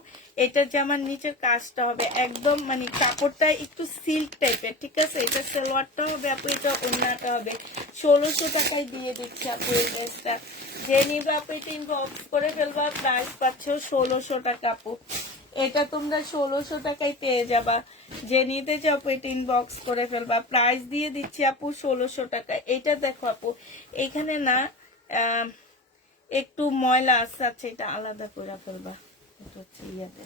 এটা জামার নিচের কাজটা হবে একদম মানে কাপড়টা একটু সিল্ক টাইপের, ঠিক আছে। এটা সালোয়ারটা হবে আপু, এটা ওড়নাটা হবে। 1600 টাকায় দিয়ে দিচ্ছি আপু এই ড্রেসটা। যে নিবে আপু এটা ইনবক্স করে ফেলবা। প্রাইস পাচ্ছ 1600 টাকা আপু। এটা তোমরা 1600 টাকায় পেয়ে যাবা। যে নিতে চাও আপু এটা ইনবক্স করে ফেলবা। প্রাইস দিয়ে দিচ্ছি আপু 1600 টাকা। এটা দেখো আপু, এখানে না একটু ময়লা আছে, আচ্ছা এটা আলাদা করে ফেলবা। এটা হচ্ছে ইয়াতে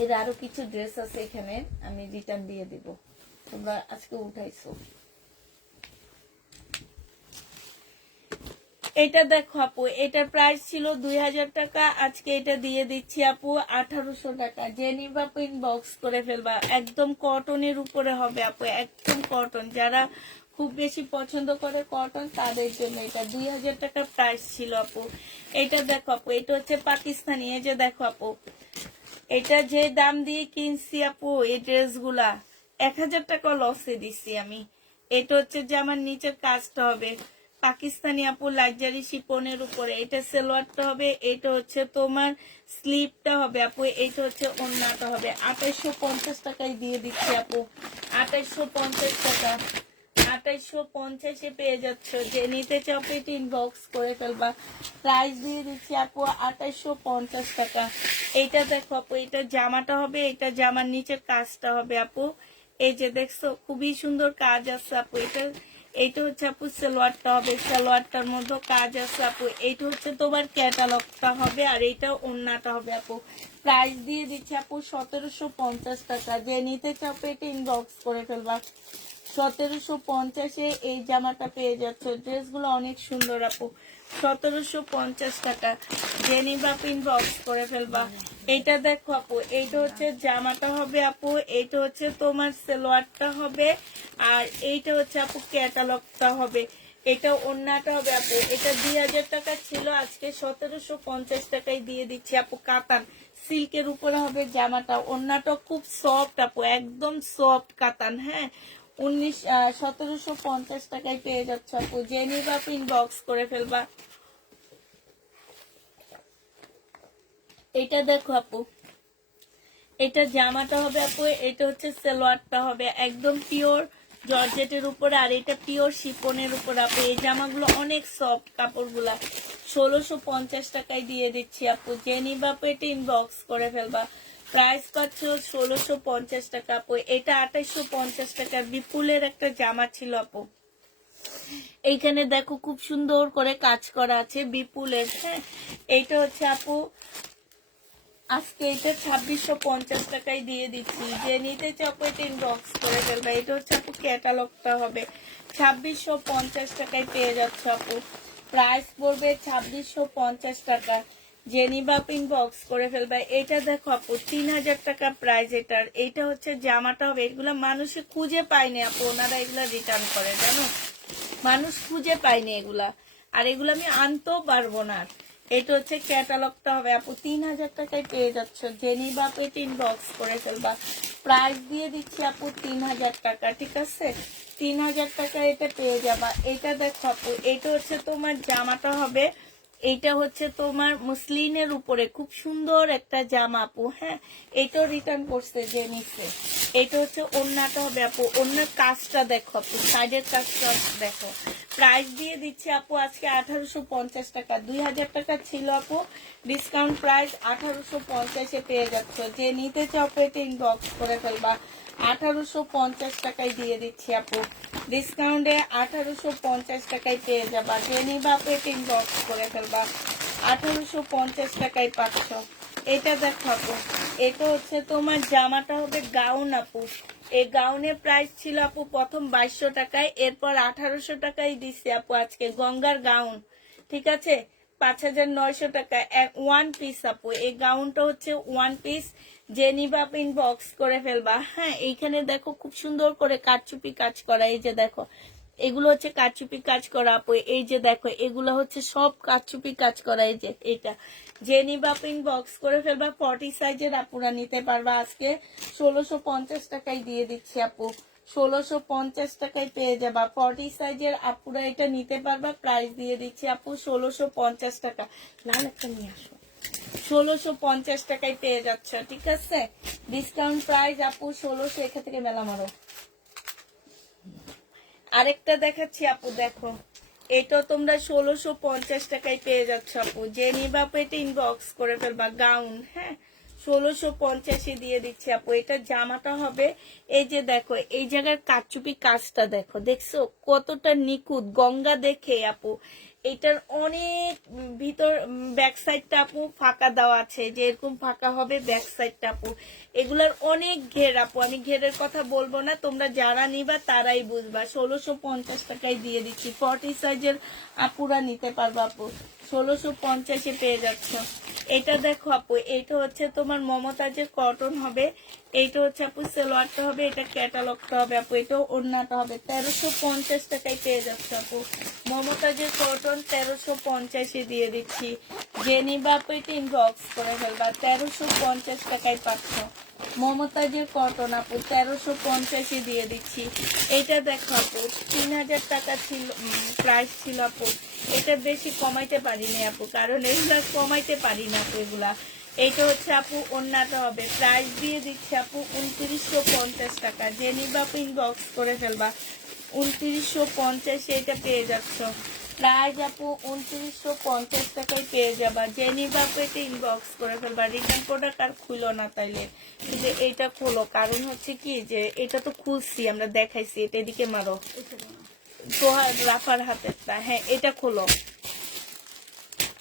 এর আরো কিছু ড্রেস আছে এখানে, আমি রিটার্ন দিয়ে দিব। তোমরা আজকে উঠাইছো। এটা দেখো আপু, এটার প্রাইস ছিল 2000 টাকা, আজকে এটা দিয়ে দিচ্ছি আপু 1800 টাকা। যে নিবা আপু ইনবক্স করে ফেলবা। একদম কটনের উপরে হবে আপু, একদম কটন। যারা খুব বেশি পছন্দ করে কটন তাদের জন্য এটা 2000 টাকা প্রাইস ছিল আপু। এটা দেখো আপু, এটা হচ্ছে পাকিস্তানি। এই যে দেখো আপু, এটা যে দাম দিয়ে কিনছি আপু এই ড্রেসগুলা 1000 টাকা লসে দিছি আমি। এটা হচ্ছে যে আমার নিচের কাজটা হবে পাকিস্তানি আপু, লাক্সারি শিপনের উপরে। এটা সালোয়ারটা হবে, এটা হচ্ছে তোমার স্লিপটা হবে আপু, এটা হচ্ছে ওড়নাটা হবে। 2850 টাকায় দিয়ে দিচ্ছি আপু, 2850 টাকা। 2850-এ পেয়ে যাচ্ছ। যে নিতে চাও পেটি ইনবক্স করে ফেলবা। প্রাইস দিয়ে দিচ্ছি আপু 2850 টাকা। এইটা দেখো আপু, এটা জামাটা হবে, এটা জামার নিচের কাজটা হবে আপু। এই যে দেখছো খুবই সুন্দর কাজ আছে আপু। এইটা হচ্ছে আপু সালোয়ারটা হবে, সালোয়ারটার মধ্যে কাজ আছে আপু। এইটা হচ্ছে তোমার ক্যাটালগটা হবে, আর এইটা ওড়নাটা হবে আপু। প্রাইস দিয়ে দিচ্ছি আপু 1750 টাকা। যে নিতে চাও পেটি ইনবক্স করে ফেলবা। 1750-এ এই জামাটা পেয়ে যাচ্ছ। ড্রেসগুলো অনেক সুন্দর আপু। 1750 টাকা। জেনি বাপ ইনবক্স করে ফেলবা। এইটা দেখো আপু, এইটা হচ্ছে জামাটা হবে আপু, এইটা হচ্ছে তোমার সালোয়ারটা হবে, আর এইটা হচ্ছে আপু ক্যাটালগটা হবে। এটা ওড়নাটা হবে আপু। এটা 2000 টাকা ছিল, আজকে 1750 টাকায় দিয়ে দিচ্ছি আপু। কাতান সিল্কের উপরে হবে জামাটা। ওড়নাটা খুব সফট আপু, একদম সফট কাতান। হ্যাঁ, 1750 টাকায় পেয়ে যাচ্ছ আপু। যে নিবা আপু ইনবক্স করে ফেলবা। এটা দেখো আপু, এটা জামাটা হবে আপু, এটা হচ্ছে সালোয়ারটা হবে একদম পিওর জর্জেটের উপরে, আর এটা পিওর শিপনের উপর আপু। এই জামাগুলো অনেক সফট কাপড়গুলা। 1650 টাকায় দিয়ে দিচ্ছি আপু। যে নিবা আপু এটা ইনবক্স করে ফেলবা। প্রাইস পাচ্ছ 1650 টাকা আপু। এটা 2850 টাকা। বিপুলের একটা জামা ছিল আপু, এইখানে দেখো খুব সুন্দর করে কাজ করা আছে বিপুলের। হ্যাঁ, এইটা হচ্ছে আপু আজকে এটা 2650 টাকায় দিয়ে দিচ্ছি। যে নিতে চাও এটা ইনবক্স করে ফেলবা। এটা হচ্ছে আপু ক্যাটালগটা হবে। 2650 টাকায় পেয়ে যাচ্ছ আপু। প্রাইস পড়বে 2650 টাকা। যে নিবা ইনবক্স করে ফেলবা। এটা দেখো আপু 3000 টাকা প্রাইস এটার। এইটা হচ্ছে জামাটা হবে। এগুলা মানুষে খুঁজে পায়নি আপু, ওনারা এগুলা রিটার্ন করে, জানো। মানুষ খুঁজে পায়নি এগুলা, আর এগুলো আমি আনতেও পারবো না। এটা হচ্ছে ক্যাটালগটা হবে আপু। 3000 টাকায় পেয়ে যাচ্ছ। জেনি বাপ এটা ইনবক্স করে ফেলবা। প্রাইস দিয়ে দিচ্ছি আপু 3000 টাকা, ঠিক আছে। 3000 টাকা এটা পেয়ে যাবা। এটা দেখো আপু, এটা হচ্ছে তোমার জামাটা হবে, এইটা হচ্ছে তোমার মুসলিনের উপরে খুব সুন্দর একটা জামা আপু। হ্যাঁ, এটাও রিটার্ন করছে যে নিচ্ছে। এটা হচ্ছে ওড়নাটা হবে আপু। ওড়নার কাজটা দেখো আপু, সাইডের কাজটা দেখো। প্রাইস দিয়ে দিচ্ছে আপু আজকে 1850 টাকা। 2000 টাকা ছিল আপু, ডিসকাউন্ট প্রাইস 1850-এ পেয়ে যাচ্ছ। যে নিতে চাও পেটে ইনবক্স করে ফেলবা। 1850 টাকায় দিয়ে দিচ্ছি আপু। ডিসকাউন্টে 1850 টাকায় পেয়ে যাবা। যে নিবা পেটে ইনবক্স করে ফেলবা। 1850 টাকায় পাচ্ছ। এটা দেখো আপু, এটা হচ্ছে তোমার জামাটা হবে গাউন আপু। এই গাউনের প্রাইস ছিল আপু প্রথম 2200 টাকায়, এরপর 1800 টাকায় দিচ্ছি আপু আজকে। গঙ্গার গাউন, ঠিক আছে। 5,900 টাকা ওয়ান পিস আপু। এই গাউনটা হচ্ছে ওয়ান পিস, যে নিবা ইনবক্স করে ফেলবা। হ্যাঁ, এইখানে দেখো খুব সুন্দর করে কারচুপি কাজ করা, এই যে দেখো এগুলো হচ্ছে কারচুপি কাজ করা আপু। এই যে দেখো এগুলো হচ্ছে সব কারচুপি কাজ করা, এই যে এটা যে নিবা ইনবক্স করে ফেলবা। 40 সাইজের আপুরা নিতে পারবা। আজকে 1650 টাকায় দিয়ে দিচ্ছি আপু, 1650 টাকায় পেয়ে যাবা। 40 সাইজের আপুরা এটা নিতে পারবা, প্রাইস দিয়ে দিচ্ছি আপু 1650 টাকা। লাল একটা নিয়ে আসো, 1650 টাকায় পেয়ে যাচ্ছ, ঠিক আছে? ডিসকাউন্ট প্রাইস আপু 1600। এখান থেকে মেলা মারো। আরেকটা দেখাচ্ছি আপু, দেখো এটা তোমরা 1650 টাকায় পেয়ে যাচ্ছ আপু। যে নিবা এটা ইনবক্স করে ফেলবা। গাউন, হ্যাঁ, 1650 দিয়ে দিচ্ছি আপু। এটা জামাটা হবে, এই যে দেখো এই জায়গার কারচুপি কাজটা দেখো, দেখছো কতটা নিখুঁত, গঙ্গা দেখে আপু। এটার অনেক ভিতর ব্যাক সাইডটা আপু ফাঁকা দেওয়া আছে, যে এরকম ফাঁকা হবে ব্যাক সাইডটা আপু। এগুলার অনেক ঘের আপু, আমি ঘেরের কথা বলবো না, তোমরা যারা নিবা তারাই বুঝবা। 1650 টাকায় দিয়ে দিচ্ছি। 40 সাইজের আপুরা নিতে পারবা আপু, 1650 পেয়ে যাচ্ছ। এটা দেখো আপু, এটা হচ্ছে তোমার মমতাজের কটন হবে। এইটা হচ্ছে আপু সেলোয়ারটা হবে, এটা ক্যাটালগটা হবে আপু, এটা ওড়নাটা হবে। 1350 টাকায় পেয়ে যাচ্ছে আপু। মমতাজের কটন 1350 দিয়ে দিচ্ছি। যে নিবা আপু এটা ইনবক্স করে ফেলবা। 1350 টাকায় পাচ্ছ মমতাজের কটন আপু, 1350 দিয়ে দিচ্ছি। এটা দেখো আপু 3000 টাকা ছিল প্রাইস ছিল আপু। এটা বেশি কমাইতে পারিনি আপু, কারণ এগুলা কমাইতে পারি না আপু এগুলা। এইটা হচ্ছে আপু ওড়নাটা হবে, প্রাইস দিয়ে দিচ্ছি আপু 2950 টাকা। যে নিবা আপু ইনবক্স করে ফেলবা। 2950 এটা পেয়ে যাচ্ছ। প্রাইস আপু 2950 টাকায় পেয়ে যাবা। যে নিবা আপু এটা ইনবক্স করে ফেলবা। রিটার্ন প্রোডাক্ট আর খুলো না তাইলে, কিন্তু এটা খোলো, কারণ হচ্ছে কি যে এটা তো খুলছি আমরা দেখাইছি। এটা এদিকে মারো, সোহার রাফার হাতেরটা, হ্যাঁ এটা খোলো।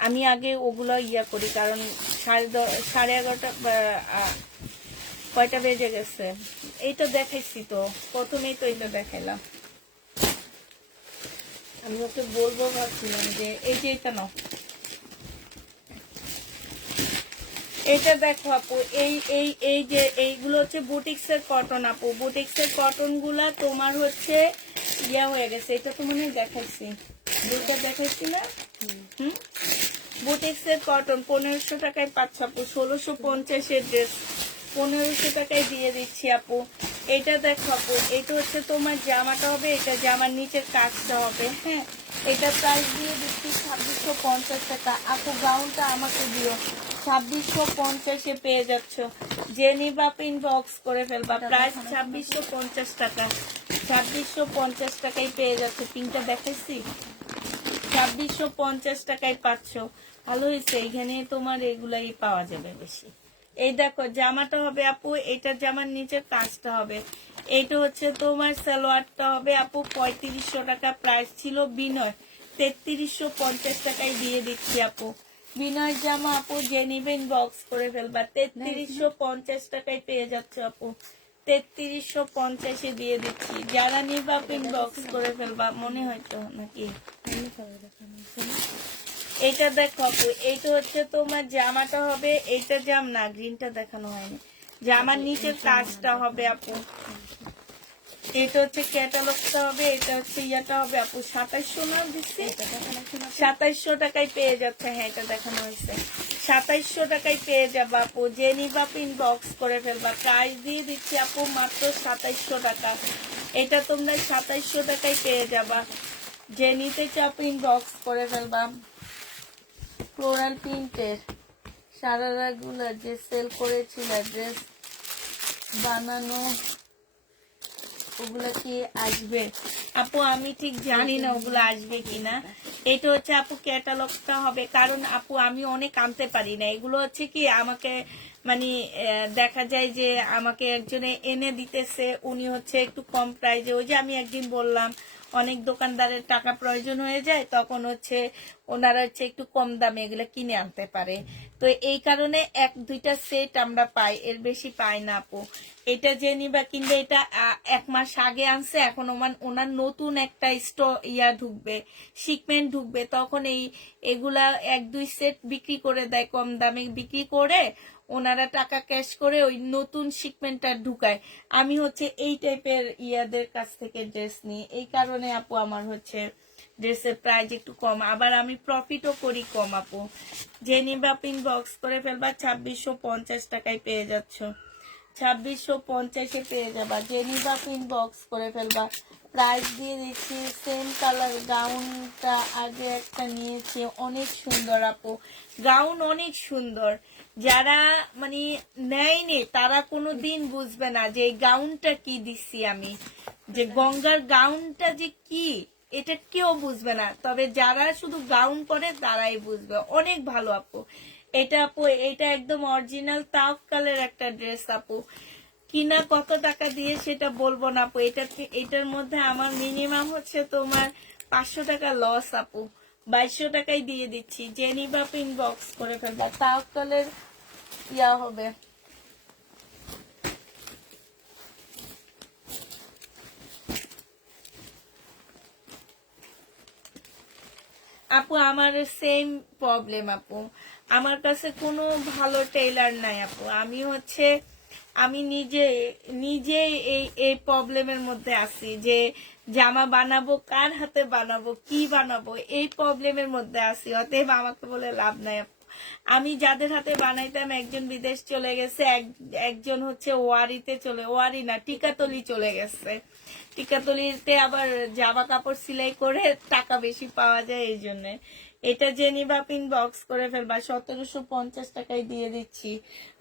আমি আগে ওগুলো ইয়া করি, কারণ 11:30 কয়টা বেজে গেছে। এইটা দেখাইছি তো প্রথমেই, তো এটা দেখাইলাম। আমি ওকে বলবো ভাবছিলাম যে এই যে এটা নাও। এটা দেখো আপু, এই এই এই যে এইগুলো হচ্ছে বুটিক্সের কটন আপু। বুটিক্সের কটন গুলা তোমার হচ্ছে ইয়া হয়ে গেছে। এটা তো মনে হয় দেখাইছি, দুইটা দেখাইছি না? হুম, বুটিক্সের কটন 1500 টাকায় পাচ্ছ আপু। 1650 ড্রেস 1500 টাকায় দিয়ে দিচ্ছি আপু। এটা দেখো আপু, এটা হচ্ছে তোমার জামাটা হবে, এটা জামার নিচের কাজটা হবে। হ্যাঁ, এটা প্রাইস দিয়ে দিচ্ছি 2650 টাকা আপু। গাউনটা আমাকে দিও, 2650 পেয়ে যাচ্ছ। যে নিবা ইনবক্স করে ফেলবা। প্রাইস 2650 টাকা, 2650 টাকায় পেয়ে যাচ্ছে। পিঙ্কটা দেখাইছি, 2650 টাকায় পাচ্ছ। ভালো হয়েছে, এখানে তোমার এগুলাই পাওয়া যাবে বেশি। এই দেখো জামাটা হবে আপু, এটা জামার নিচের কাজটা হবে। এইটা হচ্ছে তোমার সালোয়ারটা হবে আপু 3500 টাকা প্রাইস ছিল। বিনয় 3350 টাকায় দিয়ে দিচ্ছি আপু। বিনয় জামা আপু যে নিবেন বক্স করে ফেলবা। 3350 টাকায় পেয়ে যাচ্ছে আপু, 3350 দিয়ে দিচ্ছি। যারা নিবা বক্স করে ফেলবা, মনে হয়তো নাকি। এটা দেখো আপু, এইটা হচ্ছে তোমার জামাটা হবে, এইটা জাম না, গ্রিনটা দেখানো হয়নি। জামার নিচের কাজটা হবে আপু। এটা হচ্ছে ক্যাটালগটা হবে, এটা হচ্ছে ইয়াটা হবে আপু। 2700 না দিচ্ছি, 2700 টাকায় পেয়ে যাচ্ছে। হ্যাঁ, এটা দেখানো হয়েছে। 2700 টাকায় পেয়ে যাবা আপু। যে নিবা ইনবক্স করে ফেলবা। প্রাইস দিয়ে দিচ্ছি আপু মাত্র 2700 টাকা। এটা তোমরা 2700 টাকায় পেয়ে যাবা। যে নিতে চাও ইনবক্স করে ফেলবা। ফ্লোরাল প্রিন্টের সারারা গুলা যে সেল করেছিল ড্রেস বানানো, ওগুলা কি আসবে আপু? আমি ঠিক জানি না ওগুলো আসবে কিনা। এটা হচ্ছে আপু ক্যাটালগটা হবে, কারণ আপু আমি অনেক আনতে পারি না। এগুলো হচ্ছে কি আমাকে মানে দেখা যায় যে আমাকে একজনে এনে দিতেছে, উনি হচ্ছে একটু কম প্রাইজে। ওই যে আমি একদিন বললাম অনেক দোকানদারের টাকা প্রয়োজন হয়ে যায়, তখন হচ্ছে ওনারা হচ্ছে একটু কম দামে এগুলো কিনে আনতে পারে। তো এই কারণে 1-2টা সেট আমরা পাই, এর বেশি পাই না আপু। এটা যে নিবা কিনবে, এটা 1 মাস আগে আনছে, এখন ওনার নতুন একটা ঢুকবে, শিপমেন্ট ঢুকবে, তখন এগুলা 1-2 সেট বিক্রি করে দেয়, কম দামে বিক্রি করে ওনারা টাকা ক্যাশ করে ওই নতুন শিপমেন্টটা ঢুকায়। আমি হচ্ছে এই টাইপের ইয়াদের কাছ থেকে ড্রেস নিই, এই কারণে আপু আমার হচ্ছে ড্রেসের প্রাইস একটু কম, আবার আমি প্রফিটও করি কম আপু। যে নিবা পিন বক্স করে ফেলবা, 2650 টাকায় পেয়ে যাচ্ছ, 2650-এ পেয়ে যাবা। যে নিবা পিন বক্স করে ফেলবা, প্রাইস দিয়ে দিচ্ছি। সেম কালার গাউনটা আগে একটা নিয়েছি, অনেক সুন্দর আপু, গাউন অনেক সুন্দর। যারা মানে নেয়নি তারা কোনোদিন বুঝবে না যে এই গাউনটা কি দিচ্ছি আমি, যে গঙ্গার গাউনটা যে কি, এটা কেউ বুঝবে না, তবে যারা শুধু গাউন পরে তারাই বুঝবে। অনেক ভালো আপু এটা। আপু এটা একদম অরিজিনাল তাফ কালার একটা ড্রেস আপু। কিনা কত টাকা দিয়ে সেটা বলবো না আপু, এটার মধ্যে আমার মিনিমাম হচ্ছে তোমার 500 টাকা লস আপু, 2200 টাকাই দিয়ে দিচ্ছি। জেনিবা পিন বক্স করে ফেলবা, তাফ কালার ইয়া হবে। আপু আমার সেম প্রবলেম আপু, আমার কাছে কোনো ভালো টেইলার নাই আপু। আমি নিজে নিজে এই প্রবলেমের মধ্যে আছি যে জামা বানাবো, কার হাতে বানাবো, কি বানাবো, এই প্রবলেমের মধ্যে আছি। অতএব আমাকে বলে লাভ নাই আপু। আমি যাদের হাতে বানাইতাম একজন বিদেশ চলে গেছে, একজন হচ্ছে ওয়ারি না টিকাতলি চলে গেছে। টিকাতলিতে আবার জামা কাপড় সেলাই করে টাকা বেশি পাওয়া যায়, এই জন্য। এটা জেনিবা পিন বক্স করে ফেলবা, 1750 টাকায় দিয়ে দিচ্ছি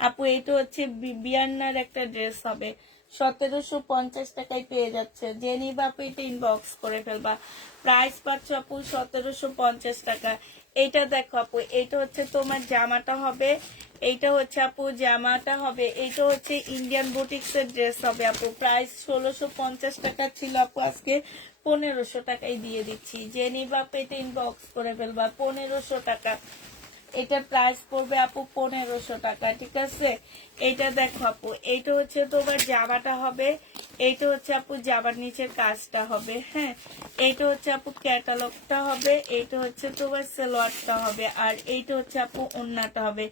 আপু। এটা হচ্ছে বিয়ান্নার একটা ড্রেস হবে, 1750 টাকায় পেয়ে যাচ্ছে। জেনিবা পিন বক্স করে ফেলবা, প্রাইস পাচ্ছ আপু 1750 টাকা। এইটা দেখো আপু, এইটা হচ্ছে তোমার জামাটা হবে, এইটা হচ্ছে আপু জামাটা হবে, এইটা হচ্ছে ইন্ডিয়ান বুটিক্স এর ড্রেস হবে আপু। প্রাইস 1650 টাকা ছিল আপু, আজকে 1500 টাকায় দিয়ে দিচ্ছি। জেনিবা পেটে ইনবক্স করে ফেলবা, 1500 টাকা। এটা প্রাইস পড়বে আপু 1500 টাকা, ঠিক আছে। এইটা দেখো আপু, এইটা হচ্ছে তোমার জামাটা হবে, এইটা হচ্ছে আপু জামার নিচের কাজটা হবে, হ্যাঁ। এইটা হচ্ছে আপু ক্যাটালগটা হবে, এইটা হচ্ছে তোমার সালোয়ারটা হবে, আর এইটা হচ্ছে আপু ওন্নাটা হবে।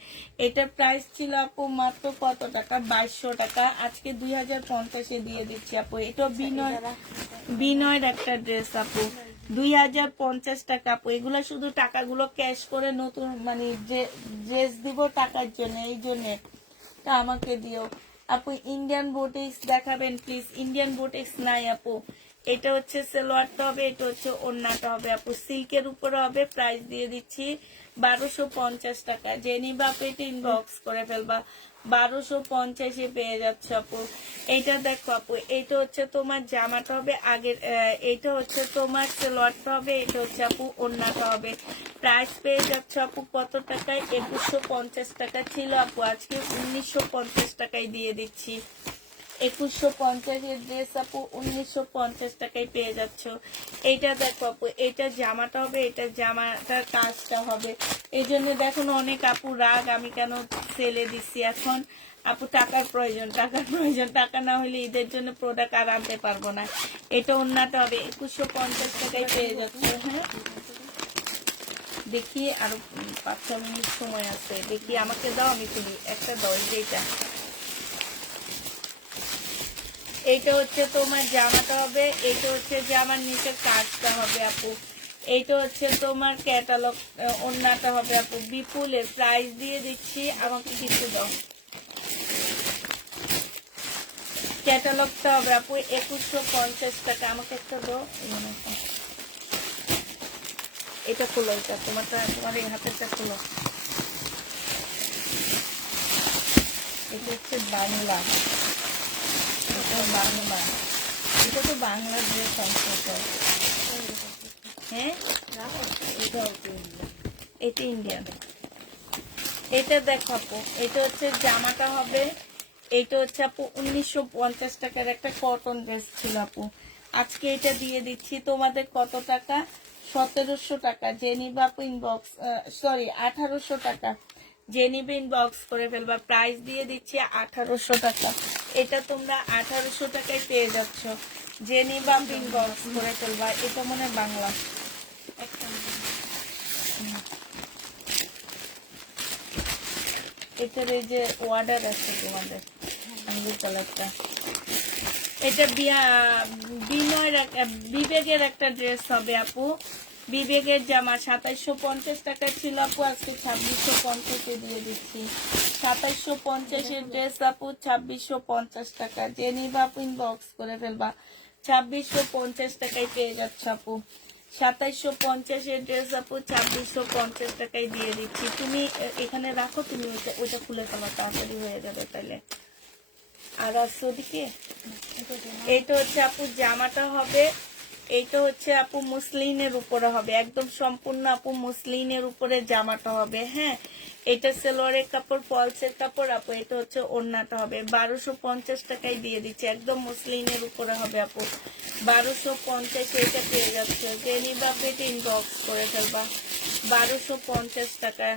এটা প্রাইস ছিল আপু মাত্র কত টাকা, 2200 টাকা, আজকে 2050-এ দিয়ে দিচ্ছি আপু। এটা বিনয়ের একটা ড্রেস আপু, 2050 টাকা আপু। এগুলা শুধু টাকাগুলো ক্যাশ করে নতুন মানে ড্রেস দিব টাকার জন্য, এই জন্য আমাকে দিও আপু। ইন্ডিয়ান বুটিক্স দেখাবেন প্লিজ, ইন্ডিয়ান বুটিক্স নাই আপু। এটা হচ্ছে সালোয়ারটা হবে, এটা হচ্ছে ওড়নাটা হবে আপু, সিল্কের উপরে হবে। প্রাইস দিয়ে দিচ্ছি 1250 টাকা। জেনিবা পেটে ইনবক্স করে ফেলবা, 1250-এ পেয়ে যাচ্ছে আপু। এইটা দেখো আপু, এইটা হচ্ছে তোমার জামাটা হবে আগের, এইটা হচ্ছে তোমার সালোয়ারটা হবে, এটা হচ্ছে আপু ওড়নাটা হবে। প্রাইস পেয়ে যাচ্ছে আপু কত টাকায়, 2150 টাকা ছিল আপু, আজকে 1950 টাকায় দিয়ে দিচ্ছি। 2150-এর ড্রেস আপু 1950 টাকায় পেয়ে যাচ্ছ। এইটা দেখো আপু, এটা জামাটা হবে, এটা জামাটার কাজটা হবে। এই জন্য দেখুন অনেক আপু রাগ, আমি কেন সেলে দিচ্ছি এখন। আপু টাকার প্রয়োজন, টাকা না হলে ঈদের জন্য প্রোডাক্ট আর আনতে পারবো না। এটা ওন্নাটা হবে, 2150 টাকায় পেয়ে যাচ্ছে, হ্যাঁ। দেখি আরো 5-6 মিনিট সময় আছে, দেখি আমাকে দাও, আমি তুলি একটা দাও। এইটা এইটা হচ্ছে তোমার জামাটা হবে, এইটা হচ্ছে জামার নিচের কাজটা হবে আপু। এইটা হচ্ছে তোমার ক্যাটালগ ওন্নাটা হবে আপু। বিপুলের প্রাইস দিয়ে দিচ্ছি, আমাকে কিছু দাও। ক্যাটালগটা হবে আপু 2150 টাকা, আমাকে একটা দাও। এটা খোলো, এটা তোমার এই হাতেরটা খোলো। এটা হচ্ছে বাংলা, বাংলা, এটা তো বাংলা ড্রেস অন্তত, হ্যাঁ। এটা ইন্ডিয়ান, এটা দেখো আপু, এটা হচ্ছে জামাটা হবে, এটা হচ্ছে আপু 1950 টাকার একটা কটন ড্রেস ছিল আপু। আজকে এটা দিয়ে দিচ্ছি তোমাদের কত টাকা, 1700 টাকা। যে নিবা আপু ইনবক্স, সরি 1800 টাকা। যে নিবে ইনবক্স করে ফেলবা, প্রাইস দিয়ে দিচ্ছি 1800 টাকা। এটা তোমরা 1800 টাকায় পেয়ে যাচ্ছ। যে নিবা ইনবক্স করে ফেলবা। এটা মনে হয় বাংলা। একটা এটার এই যে অর্ডার আছে তোমাদের আঙ্গুর কালারটা। এটা বিনয়ের বিবেকের একটা ড্রেস হবে আপু। বিবেকের জামা 2750 টাকা ছিল আপু, আজকে 2650 দিয়ে দিচ্ছি। 2750 ড্রেস আপু, 2650 টাকা। যে নিবা আপু ইনবক্স করে ফেলবা, 2650 টাকায় পেয়ে যাচ্ছে আপু। 2750 ড্রেস আপু, 2650 টাকায় দিয়ে দিচ্ছি। তুমি এখানে রাখো, তুমি ওইটা খুলে ফেলো, তাড়াতাড়ি হয়ে যাবে তাহলে। আর আছে ওদিকে। এইটা হচ্ছে আপু জামাটা হবে, এইটা হচ্ছে আপু মুসলিনের উপরে হবে, একদম সম্পূর্ণ আপু মুসলিনের উপরে জামাটা হবে। হ্যাঁ, এটা সেলোয়ারের কাপড়, ফলসের কাপড় আপু। এটা হচ্ছে ওড়নাটা হবে, 1250 টাকায় দিয়ে দিচ্ছে, একদম মুসলিনের উপরে হবে আপু। 1250 এটা পেয়ে যাচ্ছে। যে নিবা পেটে ইনবক্স করে ফেলবা, 1250 টাকা।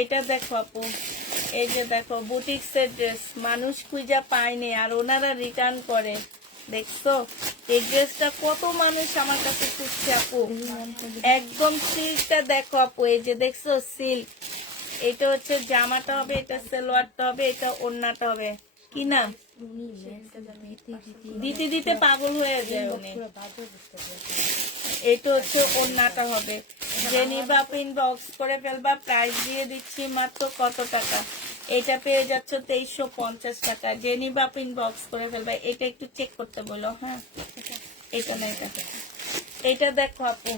এটা দেখো আপু, এই যে দেখো বুটিক্সের ড্রেস, মানুষ খুঁজা পায়নি আর ওনারা রিটার্ন করে। দেখছো এই ড্রেসটা কত মানুষ আমার কাছে খুঁজছে আপু। একদম সিল্কটা দেখো আপু, এই যে দেখছো সিল্ক। এটা হচ্ছে জামাটা হবে, এটা সালোয়ারটা হবে, এটা ওড়নাটা হবে। কি না দিতে দিতে পাগল হয়ে যায় উনি। এটা হচ্ছে ওড়নাটা হবে। যে নিবা ইনবক্স করে ফেলবা, প্রাইস দিয়ে দিচ্ছি মাত্র কত টাকা, এটা পেয়ে যাচ্ছ 2350 টাকা। যে নিবা ইনবক্স করে ফেলবা। এটা একটু চেক করতে বলো। হ্যাঁ, এটা না, এটা দেখো আপু,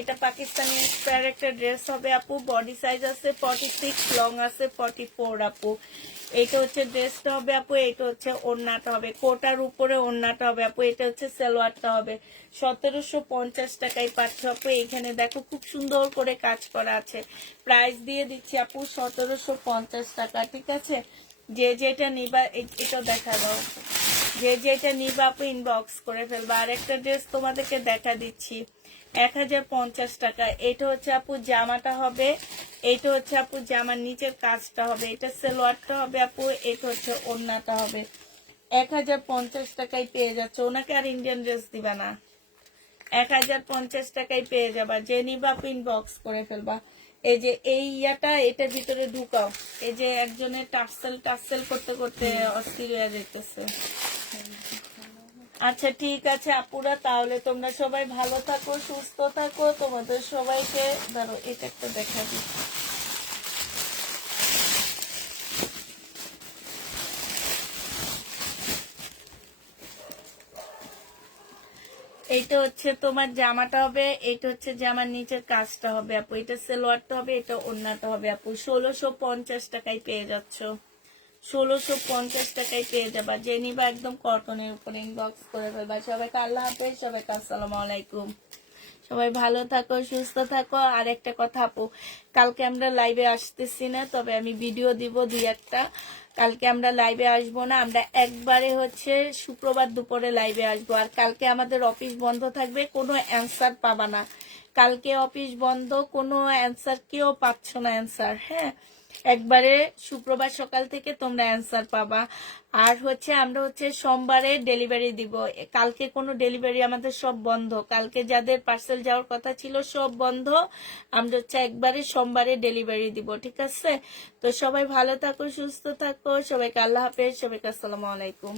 এটা পাকিস্তানি ইন্সপায়ার একটা ড্রেস হবে আপু। বডি সাইজ আছে 46, লং আছে 44 আপু। এটা হচ্ছে ড্রেসটা হবে আপু, এটা হচ্ছে ওড়নাটা হবে, কোটার উপরে ওড়নাটা হবে আপু। এটা হচ্ছে সালোয়ারটা হবে। 1750 টাকায় পাচ্ছ আপু। এখানে দেখো খুব সুন্দর করে কাজ করা আছে। প্রাইস দিয়ে দিচ্ছি আপু 1750 টাকা। ঠিক আছে, যে যেটা নিবা এটা দেখা দাও। যে যেটা নিবা আপু ইনবক্স করে ফেলবা। আর একটা ড্রেস তোমাদেরকে দেখা দিচ্ছি, 1050 টাকা। এটা হচ্ছে আপু জামাটা হবে, এটা হচ্ছে আপু জামার নিচের কাজটা হবে, এটা সালোয়ারটা হবে আপু, এটা হচ্ছে ওড়নাটা হবে। 1050 টাকায় পেয়ে যাচ্ছে। ওনাকে আর ইন্ডিয়ান ড্রেস দিবা না, 1050 টাকায় পেয়ে যাবা। যে নিবা আপু ইনবক্স করে ফেলবা। এই যে এই ইয়াটা এটার ভিতরে ঢুকাও। এই যে একজনের টার্সেল করতে করতে অস্থির হয়ে যাইতেছে। আচ্ছা ঠিক আছে আপুরা, তাহলে তোমরা সবাই ভালো থাকো, সুস্থ থাকো। তোমাদের সবাইকে ধরো এটা একটা দেখা দিই। এইটা হচ্ছে তোমার জামাটা হবে, এটা হচ্ছে জামার নিচের কাজটা হবে আপু, এটা সালোয়ারটা হবে, এটা ওড়নাটা হবে আপু। 1650 টাকায় পেয়ে যাচ্ছ, 1650 টাকায় পেয়ে যাবা। যে নিবা একদম কটনের উপরে ইনবক্স করে ফেলবা। সবাইকে আল্লাহ হাফেজ, সবাইকে আসসালামু আলাইকুম। সবাই ভালো থাকো, সুস্থ থাকো। আর একটা কথা আপু, কালকে আমরা লাইভে আসতেছি না, তবে আমি ভিডিও দিব 2-1টা। কালকে আমরা লাইভে আসবো না, আমরা একবারে হচ্ছে শুক্রবার দুপুরে লাইভে আসবো। আর কালকে আমাদের অফিস বন্ধ থাকবে, কোনো অ্যান্সার পাবা না। কালকে অফিস বন্ধ, কোনো অ্যান্সার, কেউ পাচ্ছ না অ্যান্সার। হ্যাঁ, একবারে শুক্রবার সকাল থেকে তোমরা অ্যান্সার পাবা। আর হচ্ছে আমরা হচ্ছে সোমবারে ডেলিভারি দিব। কালকে কোনো ডেলিভারি আমাদের সব বন্ধ। কালকে যাদের পার্সেল যাওয়ার কথা ছিল সব বন্ধ। আমরা হচ্ছে একবারে সোমবারে ডেলিভারি দিব। ঠিক আছে, তো সবাই ভালো থাকো, সুস্থ থাকো। সবাইকে আল্লাহ হাফেজ, সবাইকে আসসালামু আলাইকুম।